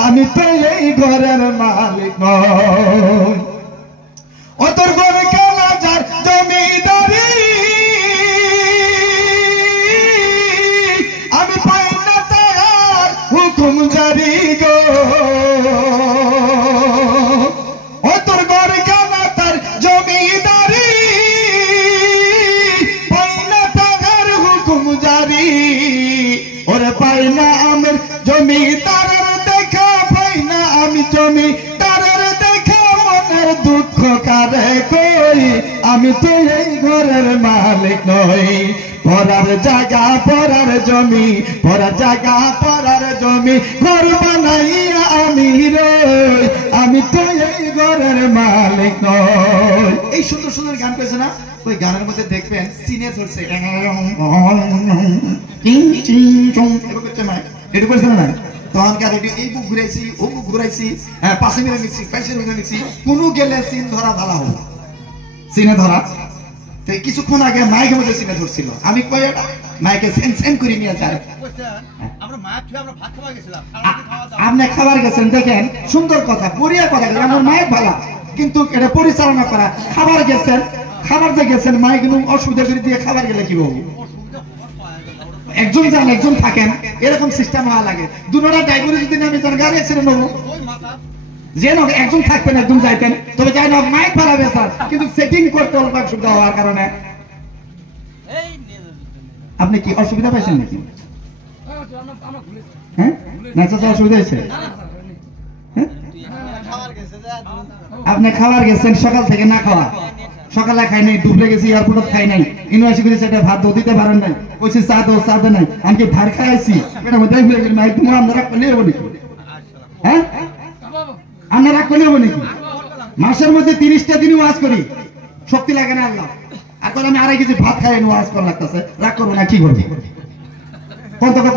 আমি তো এই ঘরের মালিক নই ও তোর ঘরে কেনা যার জমিদারি আমি পাই না তার হুকুম জারি গো ও তোর ঘরে কেনা তার জমিদারি পাই না তার হুকুম জারি ওরে পাই না আমার জমিদারের দেখা পাই না আমি জমিদারের দেখা মনের দুঃখ কারে কই আমি তো এই ঘরের মালিক নই পরার জায়গা পরার জমি পরার জায়গা পরার জমি ঘর বানাইয়া আমি রই আমি তো এই ঘরের মালিক নই এই সুন্দর সুন্দর গান পেয়েছে না ওই গানের মধ্যে দেখবেন সিনে ধরছে এটা করছে না তখনকার রেডিও এই বুক ঘুরাইছি ও বুক ঘুরাইছি হ্যাঁ পাশে মিলে নিচ্ছি পাশে মিলে নিচ্ছি কোনো গেলে সিন ধরা ভালো হলো সিনে ধরা কিছুক্ষণ আগে মাইকের মধ্যে সিনে ধরছিল আমি কই মাইকে সেন সেন করে নিয়ে যায়। আমরা মাছ ছুঁয়ে আমরা ভাত খাওয়া গেছিলাম, আপনি খাবার গেছেন, দেখেন সুন্দর কথা, বড়িয়া কথা, আমার মায়ের ভালা, কিন্তু এটা পরিচালনা করা। খাবার গেছেন, খাবার যে গেছেন মায়ে কিন্তু অসুবিধা করে দিয়ে খাবার গেলে কি বলবো, একজন যান একজন থাকেন, এরকম সিস্টেম হওয়া লাগে। দুটোটা ড্রাইভারে যদি আমি তার গাড়ি অ্যাক্সিডেন্ট হবো, যে না একজন থাকতেন একজন যাইতেন, তবে যাই না মাইক ভাড়া বেচার, কিন্তু সেটিং করতে অল্প অসুবিধা হওয়ার কারণে। আপনি কি অসুবিধা পাইছেন নাকি? হ্যাঁ, নাচা তো অসুবিধা হয়েছে? আপনি খাবার গেছেন সকাল থেকে না খাওয়া, সকালে খাই নাই, দুপুরে গেছি এয়ারপোর্টত খাই নাই, ইউনিভার্সিটি করেছে একটা ভাত দিতে পারেন নাই, কইছি চা দো, চা দে নাই, আমি কি ভাত খাইছি এটা মধ্যে মাইক তোমার আপনারা করলে হবো নাকি? হ্যাঁ, আপনারা করলে হবো নাকি? মাসের মধ্যে 30টা দিন ওয়াজ করি, শক্তি লাগে না আল্লাহ, এখন আমি আড়াই কেজি ভাত খাই ওয়াজ করা লাগতেছে, রাগ করবো না কি করবো?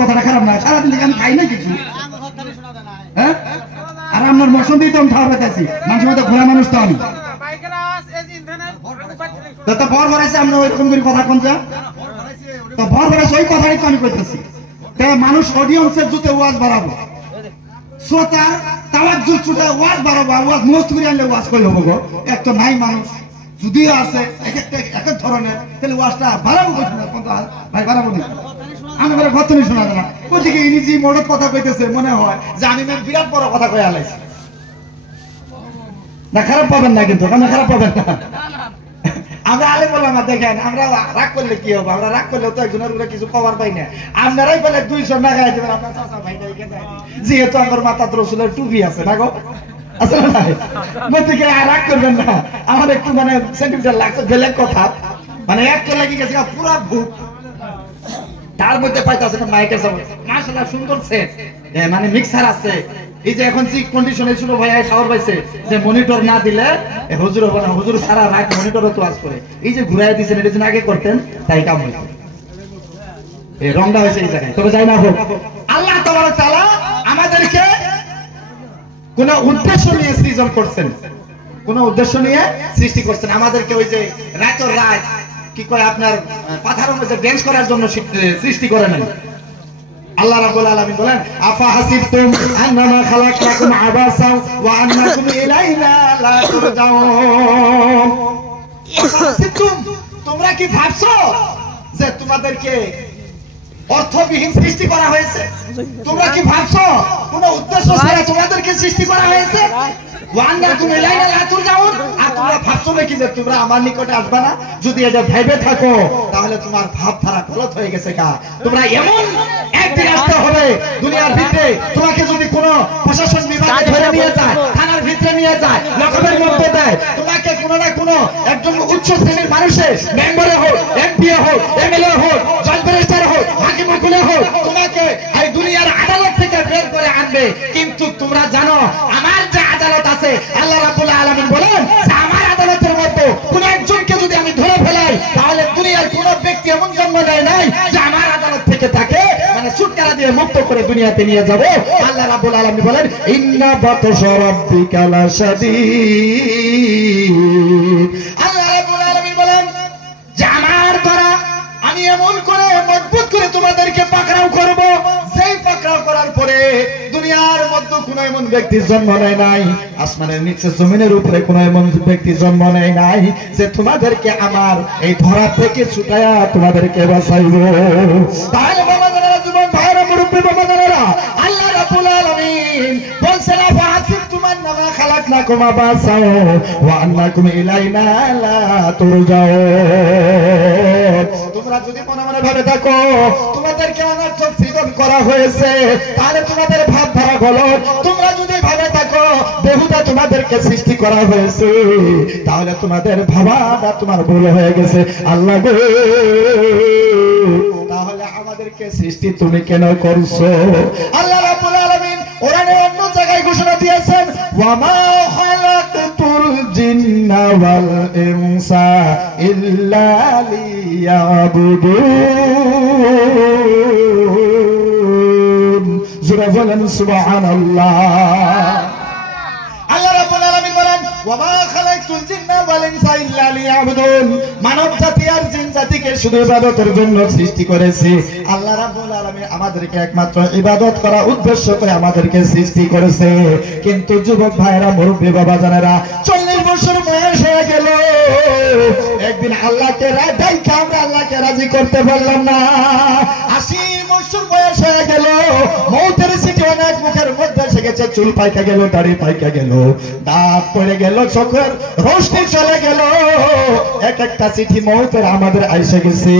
কথাটা খারাপ না, সারাদিন থেকে আমি খাই না কিছু। হ্যাঁ, আর আপনার মৌসুম দিয়ে তো আমি খাওয়া পেতেছি, মানুষের মধ্যে ঘোরা মানুষ তো আমি তো ভর ভরাইছে, আমরা ওইরকম করে কথা কোন যা তো ভর ভরাইছে, ওই কথাই তো আমি করতেছি। মানুষ অডিয়েন্সের জুতে ওয়াজ বাড়াবো, শ্রোতা তাওয়াজ্জুর জুতে ওয়াজ বাড়াবো, ওয়াজ মস্ত করে আনলে ওয়াজ করলে হবো। এক তো নাই মানুষ, যদিও আছে এক এক ধরনের, তাহলে ওয়াজটা বাড়াবো ভাই, বাড়াবো না আমি বলে ভর্তনি শোনা যায় না। ওদিকে ইনি যে মোড়ক কথা কইতেছে মনে হয় যে আমি বিরাট বড় কথা কয়ে আলাইছি। না খারাপ পাবেন না, কিন্তু আমরা খারাপ পাবেন না, আমরা আলে বললাম দেখেন, আমরা রাগ করলে কি হবে, আমরা রাগ করলে তো একজনের উপরে কিছু খবর পাই না, আপনারাই বলে 200 না খাই দেবেন, আপনার চাচা ভাই যেহেতু আমার মাথার রসুলের টুপি আছে না গো, আসলে না বলতে রাগ করবেন না, আমার একটু মানে সেন্টিমিটার লাগছে, বেলেগ কথা মানে একটা লাগি গেছে পুরা ভূত, তার মধ্যে পাইতেছে না মাইকের সামনে মাশাআল্লাহ সুন্দর সেট, মানে মিক্সার আছে। এই যে এখন যে কন্ডিশনে ছিল ভাই খাবার পাইছে যে মনিটর না দিলে হুজুর হবে না, হুজুর সারা রাত মনিটরে তো ওয়াজ করে, এই যে ঘুরাই দিয়েছেন এটা যেন আগে করতেন তাই কাম হইতো, এই রংটা হয়েছে এই জায়গায়। তবে যাই না হোক, আল্লাহ তাআলা আমাদেরকে কোন উদ্দেশ্য নিয়ে সৃজন করছেন, কোন উদ্দেশ্য নিয়ে সৃষ্টি করছেন আমাদেরকে। ওই যে রাতের রাত কি কয় আপনার পাথারের মধ্যে ড্যান্স করার জন্য সৃষ্টি করে নাই। আল্লাহ রাব্বুল আলামিন বলেন আফা হাসিবতুম আন্নামা খালাকনাকুম আবাসা ওয়া আন্নাকুম ইলাইনা লা তুরজাউন। তোমরা কি ভাবছো যে তোমাদেরকে অর্থবিহীন সৃষ্টি করা হয়েছে? তোমরা কি ভাবছো কোন উদ্দেশ্য ছাড়া তোমাদেরকে সৃষ্টি করা হয়েছে? আর তোমরা ভাবছো নাকি যে তোমরা আমার নিকটে আসবে না? যদি এটা ভেবে থাকো তাহলে তোমার ভাবধারা গলত হয়ে গেছে। তোমরা এমন একদিন আসতে হবে দুনিয়ার ভিতরে, তোমাকে যদি কোনো প্রশাসন বিভাগে ধরে নিয়ে যায়, থানার ভিতরে নিয়ে যায়, লকআপের মধ্যে দেয়, তোমাকে কোনো না কোনো একজন উচ্চ শ্রেণীর মানুষের মেম্বারে হোক, এমপি হোক, এমএলএ হোক, জজ ব্যারিস্টার হোক, হাকিম মুকুলে হোক, তোমাকে এই দুনিয়ার আদালত থেকে বের করে আনবে। কিন্তু তোমরা জানো আমার যে আদালত আছে, আল্লাহ রাব্বুল আলামিন বলেন যে আমার আদালতের মধ্যে কোন একজনকে যদি আমি ধরে ফেলাই তাহলে দুনিয়ার কোন ব্যক্তি এমন জন্ম নেয় নাই যে আমার আদালত থেকে তাকে মানে ছুটকারা দিয়ে মুক্ত করে দুনিয়াতে নিয়ে যাব। আল্লাহ রাব্বুল আলামিন বলেন ইন্না বাতশা রাব্বিকা লাশাদীদ। আল্লাহ রাব্বুল আলামিন বলেন যে আমার দ্বারা আমি এমন করে মজবুত করে তোমাদেরকে পাকড়াও করব, যেই পাকড়াও করার পরে দুনিয়ার মধ্যে কোন এমন ব্যক্তি জন্ম নেয় নাই, আসমানের নিচে জমিনের উপরে কোন এমন ব্যক্তি জন্ম নেয় নাই যে তোমাদেরকে আমার এই ধরা থেকে ছুটায়া তোমাদেরকে বাঁচাইব। তাহলে বাবারা, যুবক ভাইরা, মুরব্বী বাবারা, আল্লাহ রাব্বুল আলামিন বলছেন আফাহাসিবতুম আন্নামা খালাকনাকুম আবাসা ওয়া আন্নাকুম ইলাইনা লা তুরজাউন। তোমরা যদি মনে মনে ভাবে থাকো তোমাদেরকে অনর্থক সৃজন করা হয়েছে তাহলে তোমাদের ভাবধারা গলত। তোমরা যদি ভাবে থাকো বেহুদা তোমাদেরকে সৃষ্টি করা হয়েছে তাহলে তোমাদের ভাবাটা তোমার ভুল হয়ে গেছে। আল্লাহ গো, তাহলে আমাদেরকে সৃষ্টি তুমি কেন করছো? আল্লাহ রাব্বুল আলামিন কোরআনে অন্য জায়গায় ঘোষণা দিয়েছেন ওয়া মা খালাকতুল জিন্না ওয়াল ইনসা ইল্লা লিয়াবুদুন। জোরে বলেন সুবহানাল্লাহ। আল্লাহ রাব্বুল আলামিন বলেন ওয়ামা খালাকতুল জিন্না ওয়াল ইনসা ইল্লা লিয়াবুদুন, মানব জাতি আর জিন জাতিকে শুধু ইবাদতের জন্য সৃষ্টি করেছি। আল্লাহ রাব্বুল আলামিন আমাদেরকে একমাত্র ইবাদত করা উদ্দেশ্য করে আমাদেরকে সৃষ্টি করেছে। কিন্তু যুবক ভাইরা, মুরব্বী বাবা জানেরা, 40 বছর বয়স হয়ে গেল, একদিন আল্লাহকে ডাইকা আমরা আল্লাহকে রাজি করতে পারলাম না। 80 বছর বয়স হয়ে গেল, মৌতের সিটি অনেক মুখের মধ্যে এসে গেছে, চুল পাইকা গেল, দাড়ি পাইকা গেল, দাঁত পড়ে গেল, চোখের রোশনি চলে গেল, এক একটা চিঠি মৌতের আমাদের আইসে গেছে।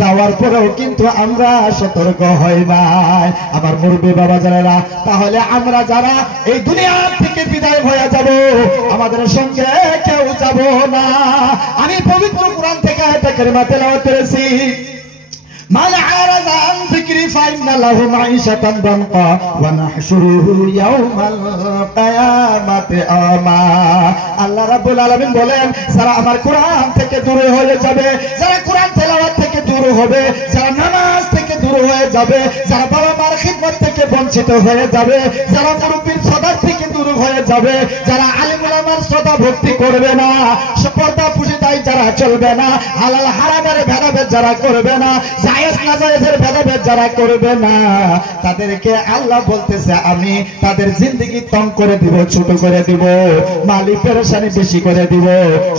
যাওয়ার পরেও কিন্তু আমরা সতর্ক হই নাই। আমার মুরব্বী বাবা যারা, তাহলে আমরা যারা এই দুনিয়া থেকে বিদায় হয়ে যাব, আমাদের সঙ্গে কেউ যাব না। আমি পবিত্র কোরআন থেকে আয়াত কারিমা তেলাওয়াত করেছি, মান আরাদা আন যিকরি ফাইন্না লাহু মাঈশাতান দানকা ওয়া নাহশুরুহু ইয়াওমাল কিয়ামাতি আমা। আল্লাহ রাব্বুল আলামিন বলেন, যারা আমার কোরআন থেকে দূরে হয়ে যাবে, যারা কোরআন তেলাওয়াত থেকে দূর হবে, যারা নামাজ থেকে দূর হয়ে যাবে, যারা বাবা মার খিদমত থেকে বঞ্চিত হয়ে যাবে, যারা মুরব্বির সদা থেকে দূর হয়ে যাবে, যারা আলিম উলামার সদা ভক্তি করবে না, পর্দা পুশিদাই যারা চলবে না, হালাল হারামের ভেদাভেদ যারা করবে না, জায়েজ নাজায়েজের ভেদাভেদ যারা করবে না, তাদেরকে আল্লাহ বলতেছে আমি তাদের জিন্দেগি তং করে দিব, ছোট করে দিব, মালি পেরেশানি বেশি করে দিব।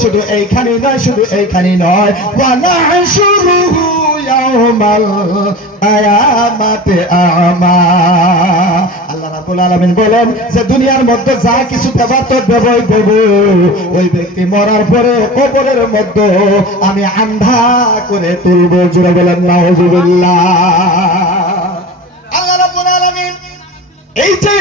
শুধু এইখানেই নয়, শুধু এইখানেই নয়, ওয়া নাহশুরুহু ইয়াওমাল কিয়ামাতি আমা। আল্লাহ রাব্বুল আলামিন বলেন যে দুনিয়ার মধ্যে যা কিছু দেবার তো দেবই দেব, ওই ব্যক্তি মরার পরে কবরের মধ্যে আমি আন্ধা করে তুলব। জোরে বলেন নাউজুবিল্লাহ। আল্লাহ রাব্বুল আলামিন এই যে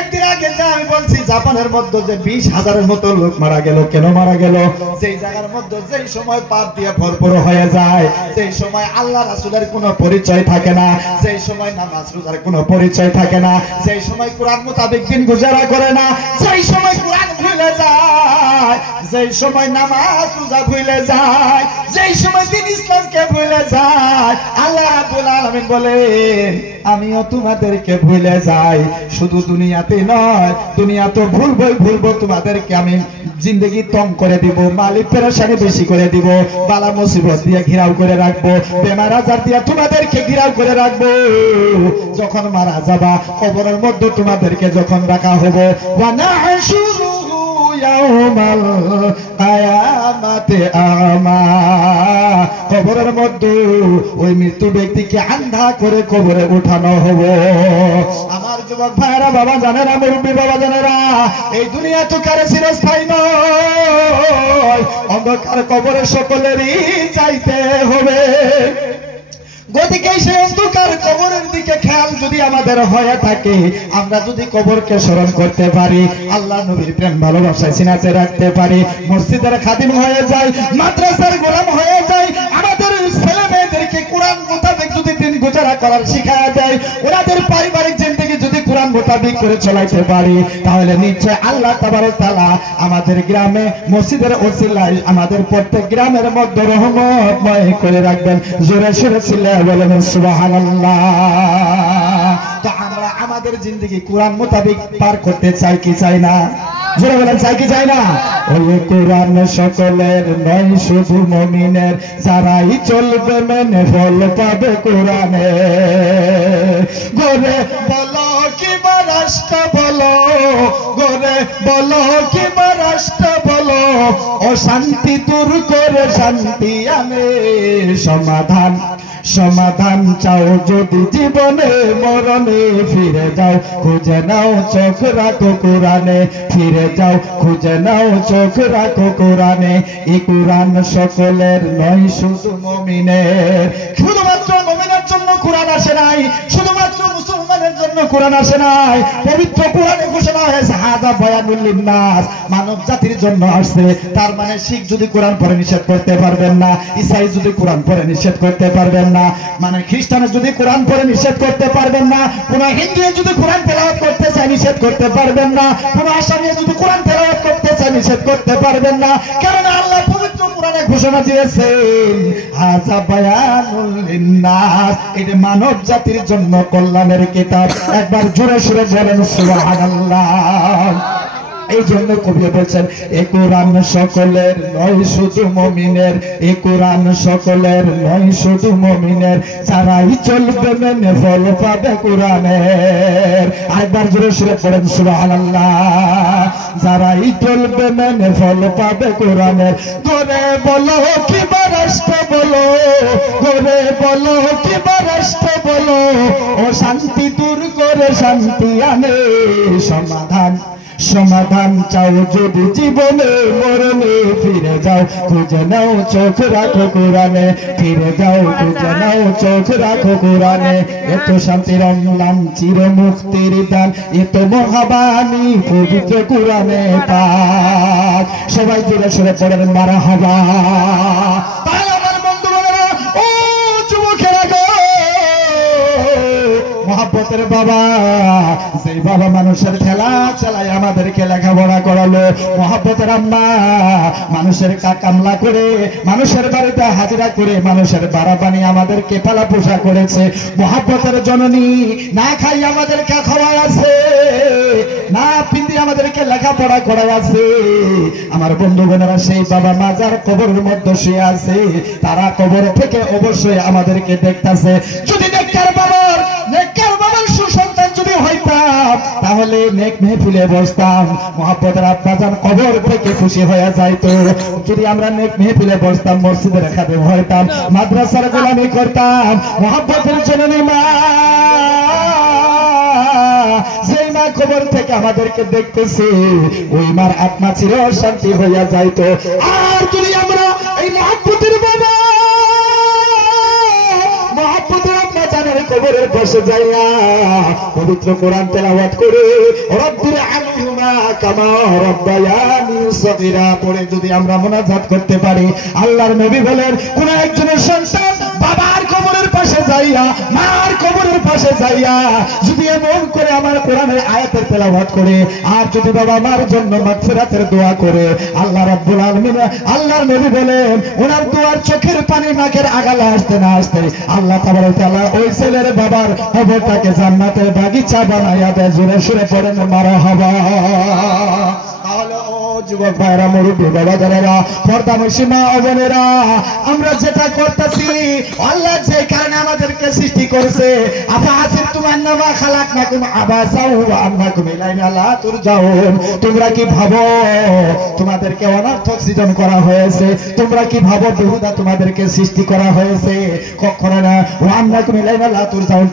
একদিন আগে যে আমি বলছি জাপানের মধ্যে যে 20,000-এর মতো লোক মারা গেল, কেন মারা গেল? যেই জায়গার মধ্যে যেই সময় পাপ দিয়ে ভরপুর হয়ে যায়, যেই সময় আল্লাহ রাসূলের কোনো পরিচয় থাকে না, যেই সময় নামাজ রোজার কোনো পরিচয় থাকে না, যেই সময় কোরআন মোতাবেক দিন গুজারা করে না, যেই সময় কোরআন ভুলে যায়, যেই সময় নামাজ রোজা ভুলে যায়, যেই সময় দিন ইসলামকে ভুলে যায়, আল্লাহ রাব্বুল আলামিন বলেন আমিও তোমাদেরকে ভুলে যাই। শুধু দুনিয়াতে নয়, দুনিয়া তো ভুলবো, তোমাদেরকে আমি জিন্দেগি তং করে দিব, মালিক পেরেশানি বেশি করে দিব, বালা মুসিবত দিয়ে ঘিরাও করে রাখবো, বেমার আজার দিয়ে তোমাদেরকে ঘিরাও করে রাখবো। যখন মারা যাবা, কবরের মধ্যে তোমাদেরকে যখন রাখা হবে, ওয়া নাহশুরুহু ইয়াওমাল কিয়ামাতি আমা, কবরের মধ্যে ওই মৃত্যু ব্যক্তিকে আন্ধা করে কবরে উঠানো হবে। আমার যুবক ভাইরা, বাবা জানেরা, মুরব্বী বাবা জানেরা, এই দুনিয়া তো কারো চিরস্থায়ী নয়, অন্ধকার কবরে সকলেরই যাইতে হবে। গতিকে সেই অন্ধকার কবরের দিকে খেয়াল যদি আমাদের হয়ে থাকে, আমরা যদি কবরকে স্মরণ করতে পারি, আল্লাহ নবীর প্রেম ভালোবাসায় সিনাতে রাখতে পারি, মসজিদের খাদিম হয়ে যায়, মাদ্রাসার গোলাম হয়ে যায়, আমাদের ছেলে মেয়েদেরকে কোরআন মোতাবেক যদি দিন গুজারা করার শিখায়া দেয়, ওনাদের পারিবারিক জিন্দেগি যদি কোরআন মোতাবেক করে চলাইতে পারি, তাহলে নিশ্চয় আল্লাহ তাবারক তাআলা আমাদের গ্রামে মসজিদের ওসিলায় আমাদের প্রত্যেক গ্রামের মধ্যে রহমতময় করে রাখবেন। জোরে সোরে ছিলেন বলেন সুবহানাল্লাহ। তো আমরা আমাদের জিন্দেগি কোরআন মোতাবেক পার করতে চাই কি চাই না? জোরে বলেন চাই কি চাই না? ওই কোরআন সকলের নয়, শুধু মুমিনের, যারাই চলবে মেনে ফল পাবে কোরআনে। গোরে বলো কি রাষ্ট্র বলো, গোরে বলো কি রাষ্ট্র বলো, অশান্তি দূর করে শান্তি আনে সমাধান। সমাধান চাও যদি জীবনে মরণে, ফিরে যাও খুঁজে নাও চোখ রাখো কোরআনে, ফিরে যাও খুঁজে নাও চোখ রাখো কোরআনে। এই কোরআন সকলের নয়, শুধু মুমিনের। শুধুমাত্র মুমিনের জন্য কোরআন আসে নাই, শুধুমাত্র মুসলমানের জন্য কোরআন আসে নাই। পবিত্র কোরআনে ঘোষণা হয়েছে হাযা বায়ানুল লিন্নাস, মানব জাতির জন্য আসছে। তার মানে শিখ যদি কোরআন পড়ে নিষেধ করতে পারবেন না, ঈসাই যদি কোরআন পড়ে নিষেধ করতে পারবেন না, মানে খ্রিস্টানের যদি কোরআন পড়ে নিষেধ করতে পারবেন না, কোন হিন্দু যদি কোরআন তেলাওয়াত করতে চায় নিষেধ করতে পারবেন না, কোন আসামি যদি কোরআন তেলাওয়াত করতে চায় নিষেধ করতে পারবেন না। কারণ আল্লাহ পবিত্র কোরআনে ঘোষণা দিয়েছেন হাযা বায়ানুল লিন্নাস, এটা মানব জাতির জন্য কল্যাণের কিতাব। একবার জোরে সুরে বলেন সুবহানাল্লাহ। এই জন্য কবি বলছেন এ কোরআন সকলের নয় শুধু মুমিনের, এ কোরআন সকলের নয় শুধু মুমিনের, যারাই চলবে মেনে ফল পাবে কোরআনের। আরেকবার জোরে সুরে পড়েন সুবহানাল্লাহ। যারাই চলবে মেনে ফল পাবে কোরআনের। করে বলো কি রাষ্ট্র বলো, করে বলো কি রাষ্ট্র বলো, ও শান্তি দূর করে শান্তি আনে সমাধান। সমাধান চাও যদি জীবনে মরণে, ফিরে যাও খুঁজে নাও চোখ রাখো কোরআনে, ফিরে যাও খুঁজে নাও চোখ রাখো কোরআনে। এত শান্তির অম্লান চির মুক্তির দান, এত মহাবাণী পবিত্র কোরআনে পাক। সবাই জোরে সরে পড়েন মারহাবা। আমার বন্ধুরা, ও যুবকেরা গো, মহাব্বতের বাবা, যে বাবা মানুষের খেলা চালায় আমাদেরকে লেখাপড়া করালো, মহাব্বতের আম্মা মানুষের কামলা করে, মানুষের বাড়িতে হাজিরা করে, মানুষের বাড়া বানিয়ে আমাদেরকে পালা পোষা করেছে, মহাব্বতের জননী না খাই আমাদেরকে খাওয়াই আছে, না পিন্দি আমাদেরকে লেখাপড়া করাই আছে। আমার বন্ধু বোনেরা, সেই বাবা মা যার কবরের মধ্যে শুয়ে আছে, তারা কবর থেকে অবশ্যই আমাদেরকে দেখতেছে। যদি নেককার বাবার সুসন্তান যদি হইতাম, তাহলে নেক মেহফিলে বসতাম, মহাব্বতের আব্বাজান কবর থেকে খুশি হয়ে যাইতো। যদি আমরা নেক মেহফিলে বসতাম, মসজিদের খাদেম হইতাম, মাদ্রাসার গোলামি করতাম, মহাব্বতের জননী মা, যেই মা কবর থেকে আমাদেরকে দেখতেছে, ওই মার আত্মা চির শান্তি হইয়া যাইতো। আর যদি আমরা এই মহাব্বতের বাবা, মহাব্বতের আত্মা জানের কবরের পাশে যাইয়া পবিত্র কোরআন তেলাওয়াত করে রব্বির আনহুমা কামা রাব্বায়ানি সগীরা পড়ে যদি আমরা মুনাজাত করতে পারি, আল্লাহর নবী বলেন, কোন একজনের সন্তান বাবার কবরের পাশে যাইয়া, মার কবরের পাশে যাইয়া যদি এমন করে আমার কোরআনের আয়াতের তেলাওয়াত করে, আর যদি বাবা মার জন্য মাগফিরাতের দোয়া করে, আল্লাহ রাব্বুল আলামিন, আল্লাহর নবী বলেন, ওনার দোয়ার চোখের পানি নাকের আগালে আসতে না আসতে আল্লাহ তাবারক ওয়া তাআলা ওই ছেলের বাবার কবরটাকে জান্নাতের বাগিচা বানাইয়া দেয়। জোরে সুরে পড়েন মারহাবা। যুবক ভাইরা, মুরব্বী বাবা যারা, পর্দামশী মা ও বোনেরা, আমরা যেটা করতেছি, আল্লাহ যে কারণে আমাদেরকে সৃষ্টি করেছে, তোমরা কি ভাবো তোমাদেরকে অনর্থক সৃজন করা হয়েছে? তোমরা কি ভাবো বহুদা তোমাদেরকে সৃষ্টি করা হয়েছে? কখনো না।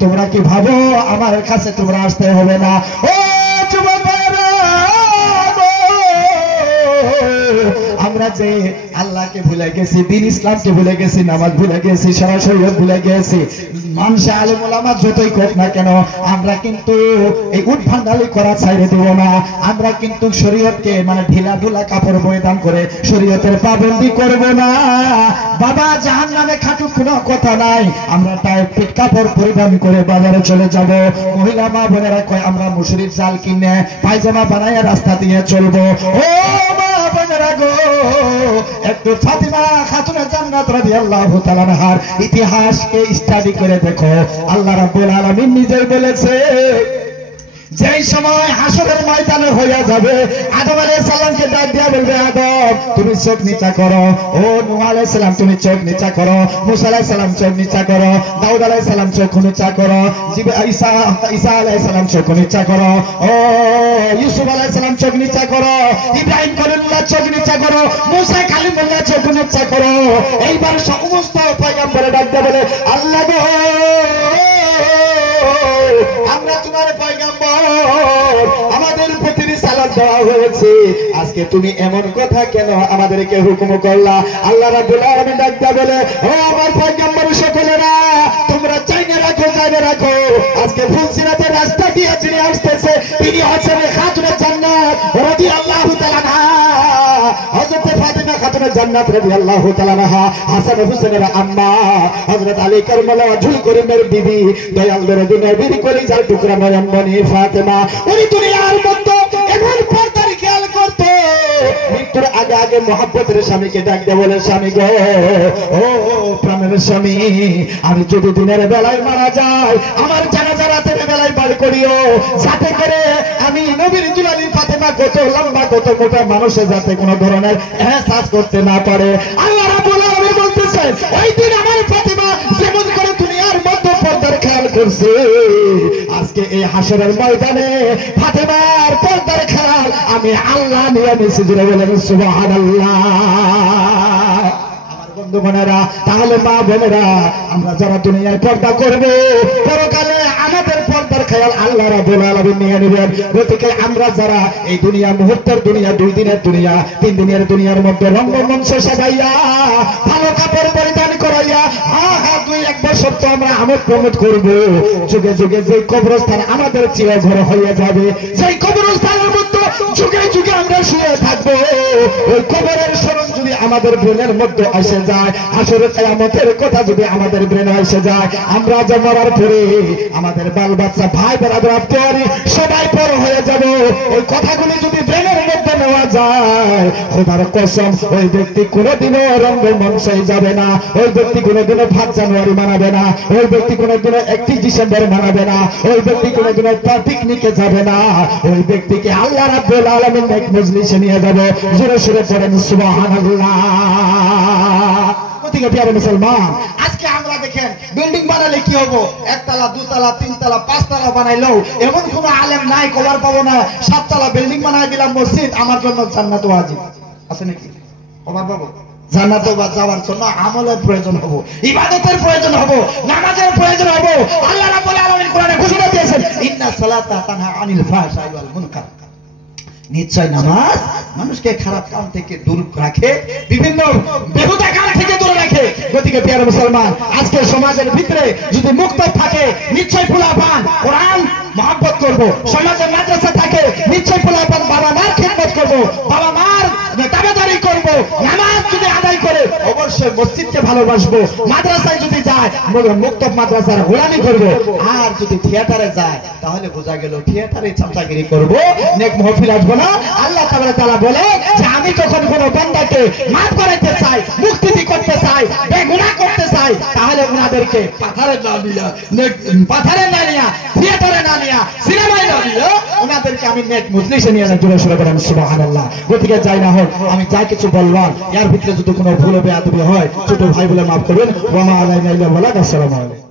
তোমরা কি ভাবো আমার কাছে তোমরা আসতে হবে না? ও যুবক ভাইরা, আমরা যে আল্লাহকে ভুলে গেছি, দিন ইসলামকে ভুলে গেছি, নামাজ ভুলে গেছি, সরাসরি ভুলে গেছি, মানুষ আলেম ওলামা যতই হোক না কেন, আমরা কিন্তু এই উঠভান্ডালি করা ছাইড়ে দেব না। আমরা কিন্তু শরীয়তকে মানে ঢিলা ঢুলা কাপড় পরিধান করে শরীয়তের পাবন্দি করব না। বাবা জাহান্নামে খাটুক কোনো কথা নাই, আমরা টাইট কাপড় পরিধান করে বাজারে চলে যাব। মহিলা মা বোনেরা কয় আমরা মুসুরির জাল কিনে পায়জামা বানাইয়া রাস্তা দিয়ে চলবো। ও মা বোনেরা গো, একটু ফাতিমা খাতুনে জান্নাত রাদিয়াল্লাহু তাআলা আনহার ইতিহাসকে স্টাডি করে দেখো। আল্লাহ রাব্বুল আলামিন নিজেই বলেছে, যেই সময় হাসরের ময়দানে হইয়া যাবে, আদম আলাইহিস সালামকে ডাক দিয়া বলবে, আদম তুমি চোখ নিচা করো। ও নূহ আলাইহিস সালাম তুমি চোখ নিচা করো। মুসা আলাইহিস সালাম চোখ নিচা করো। দাউদ আলাইহিস সালাম চোখ নিচা করো। ঈসা আলাইহিস সালাম চোখ নিচা করো। ও ইউসুফ আলাইহিস সালাম চোখ নিচা করো। ইব্রাহিম খলিলুল্লাহ চোখ নিচা করো। মুসা কালিমুল্লাহ চোখ নিচা করো। এইবার সমস্ত পয়গম্বরে ডাক দিয়া বলে, আল্লাহ গো, আমরা তোমার পয়গম্বর, আমাদের প্রতি রিসালাত দেওয়া হয়েছে, আজকে তুমি এমন কথা কেন আমাদেরকে হুকুম করলা? আল্লাহ রাব্বুল আলামিন ডাক দিয়া বলে, ও আমার পয়গম্বর সকলেরা, তোমরা চাইনে রাখো, চাইনে রাখো, আজকে ফুলসিরাতের রাস্তা দিয়ে যিনি আসতেছে, তিনি হচ্ছেন খাতুনে জান্নাত রাদিয়াল্লাহু তাআলা আনহা, হযরত ফাতিমা খাতুনে জান্নাত রাদিয়াল্লাহু তাআলা আনহা, হাসান হুসাইনের আম্মা, হযরত আলী কারমালা ওয়াজহুল করিমের বিবি, দয়াল দরদি নবীর কলিজার টুকরা নয়ন মনি ফাতেমা। উনি দুনিয়ার মধ্যে এমন পর্দার খেয়াল করতো, মৃত্যুর আগে আগে মহব্বতের স্বামীকে ডাক দিয়ে বলে, স্বামী গো, ও প্রাণের স্বামী, আমি যদি দিনের বেলায় মারা যাই, আমার জানাজা রাতের বেলায় বার করিও, যাতে করে আমি নবীর দুলালি ফাতেমা কত লম্বা কত মোটা মানুষের যাতে কোনো ধরনের এহসাস করতে না পারে আল্লাহ রাব্বুল আলামিন বলতেছেন ওই দিন আমার ফাতেমা যেমন করে দুনিয়ার মধ্যে পর্দার খেয়াল করছে আজকে এই হাসরের ময়দানে ফাতেমার পর্দার খেয়াল আমি আল্লাহ নিয়ে নিয়েছি জুড়ে বলেন সুবহানাল্লাহ। বন্ধুগণেরা তাহলে মা বোনেরা আমরা যারা দুনিয়ার পর্দা করবো পরকালে আমাদের পর্দার খেয়াল আল্লাহ রাব্বুল আলামিন নিয়ে নেবেন। গতিকে আমরা যারা এই দুনিয়া মুহূর্তের দুনিয়া 2 দিনের দুনিয়া 3 দিনের দুনিয়ার মধ্যে রঙ্গমঞ্চ সাজাইয়া ভালো কাপড় পরিধান করাইয়া 2-1 বছর তো আমরা আমোদ প্রমোদ করবো যুগে যুগে যে কবরস্থান আমাদের চিরঘর হয়ে যাবে সেই কবরস্থানের মধ্যে যুগে যুগে আমরা শুয়ে থাকবো ওই কবরের স্মরণ যদি আমাদের ব্রেনের মধ্যে এসে যায় আসলে কিয়ামতের কথা যদি আমাদের ব্রেনে এসে যায় আমরা যে মরার পরে আমাদের বাল বাচ্চা ভাই বেরাদর আত্মীয় সবাই পর হয়ে যাব ওই কথাগুলি যদি ব্রেনের মধ্যে নেওয়া যায় খোদার কসম ওই ব্যক্তি কোনোদিনও রঙ্গমঞ্চে যাবে না ওই ব্যক্তি কোনোদিনও 5 জানুয়ারি মানাবে না ওই ব্যক্তি কোনোদিনও 31 ডিসেম্বর মানাবে না ওই ব্যক্তি কোনোদিনও পিকনিকে যাবে না ওই ব্যক্তিকে আল্লাহ রাব্বুল আলামিন এক মজলিসে নিয়ে যাবে জোরে সোরে পড়েন সুবহানাল্লাহ। প্রিয় মুসলমান আজকে আমরা দেখেন বিল্ডিং বানালে কি হবো 1 তলা 2 তলা 3 তলা 5 তলা বানাইলো এমন কোন আলেম নাই খবর পাবো না 7 তলা বিল্ডিং বানাই দিলাম মসজিদ আমার জন্য জান্নাত ওয়াজিব আছে নাকি খবর পাবো জান্নাতে যাওয়ার জন্য আমলের প্রয়োজন হবে ইবাদতের প্রয়োজন হবে নামাজের প্রয়োজন হবে আল্লাহ রাব্বুল আলামিন কোরআনে ঘোষণা দিয়েছেন ইন্না সালাতা তানহা আনিল ফাহশাই ওয়াল মুনকার নিশ্চয় নামাজ মানুষকে খারাপ কাম থেকে দূর রাখে বিভিন্ন বেহুদা কাম থেকে দূরে রাখে। গতিকে প্রিয় মুসলমান আজকে সমাজের ভিতরে যদি মুক্ত থাকে নিশ্চয় পোলাপান কোরআন মহব্বত করব সমাজের মাদ্রাসা থাকে নিশ্চয় পোলাপান বাবা মার খিদমত করব বাবা মার তাবেদারি করব নামাজ যদি আদায় করে অবশ্যই মসজিদকে ভালোবাসবো মাদ্রাসায় যদি যায় মুক্ত মাদ্রাসার গোলামি করব আর যদি থিয়েটারে যায় তাহলে বোঝা গেল থিয়েটারে চামচাগিরি করব নেক মাহফিল আসবো না। আল্লাহ তাআলা বলে যে আমি যখন কোনো বান্দাকে মাফ করাইতে চাই মুক্তি করতে চাই বেগুনাহ করতে চাই তাহলে উনাদেরকে পাথরে না নিয়া থিয়েটারে না নিয়া সিনেমায় না নিয়া উনাদেরকে আমি নেক মজলিসে নিয়ে যাই জোরে সোরে বলেন সুবহানাল্লাহ। গতিকে যাই না হোক আমি যা কিছু বললাম এর ভিতরে যদি কোনো ভুল বেয়াদবি হয় ছোট ভাই বলে মাফ করবেন ওয়া মা আলাইনা ইল্লা বালাগ। আসসালামু আলাইকুম।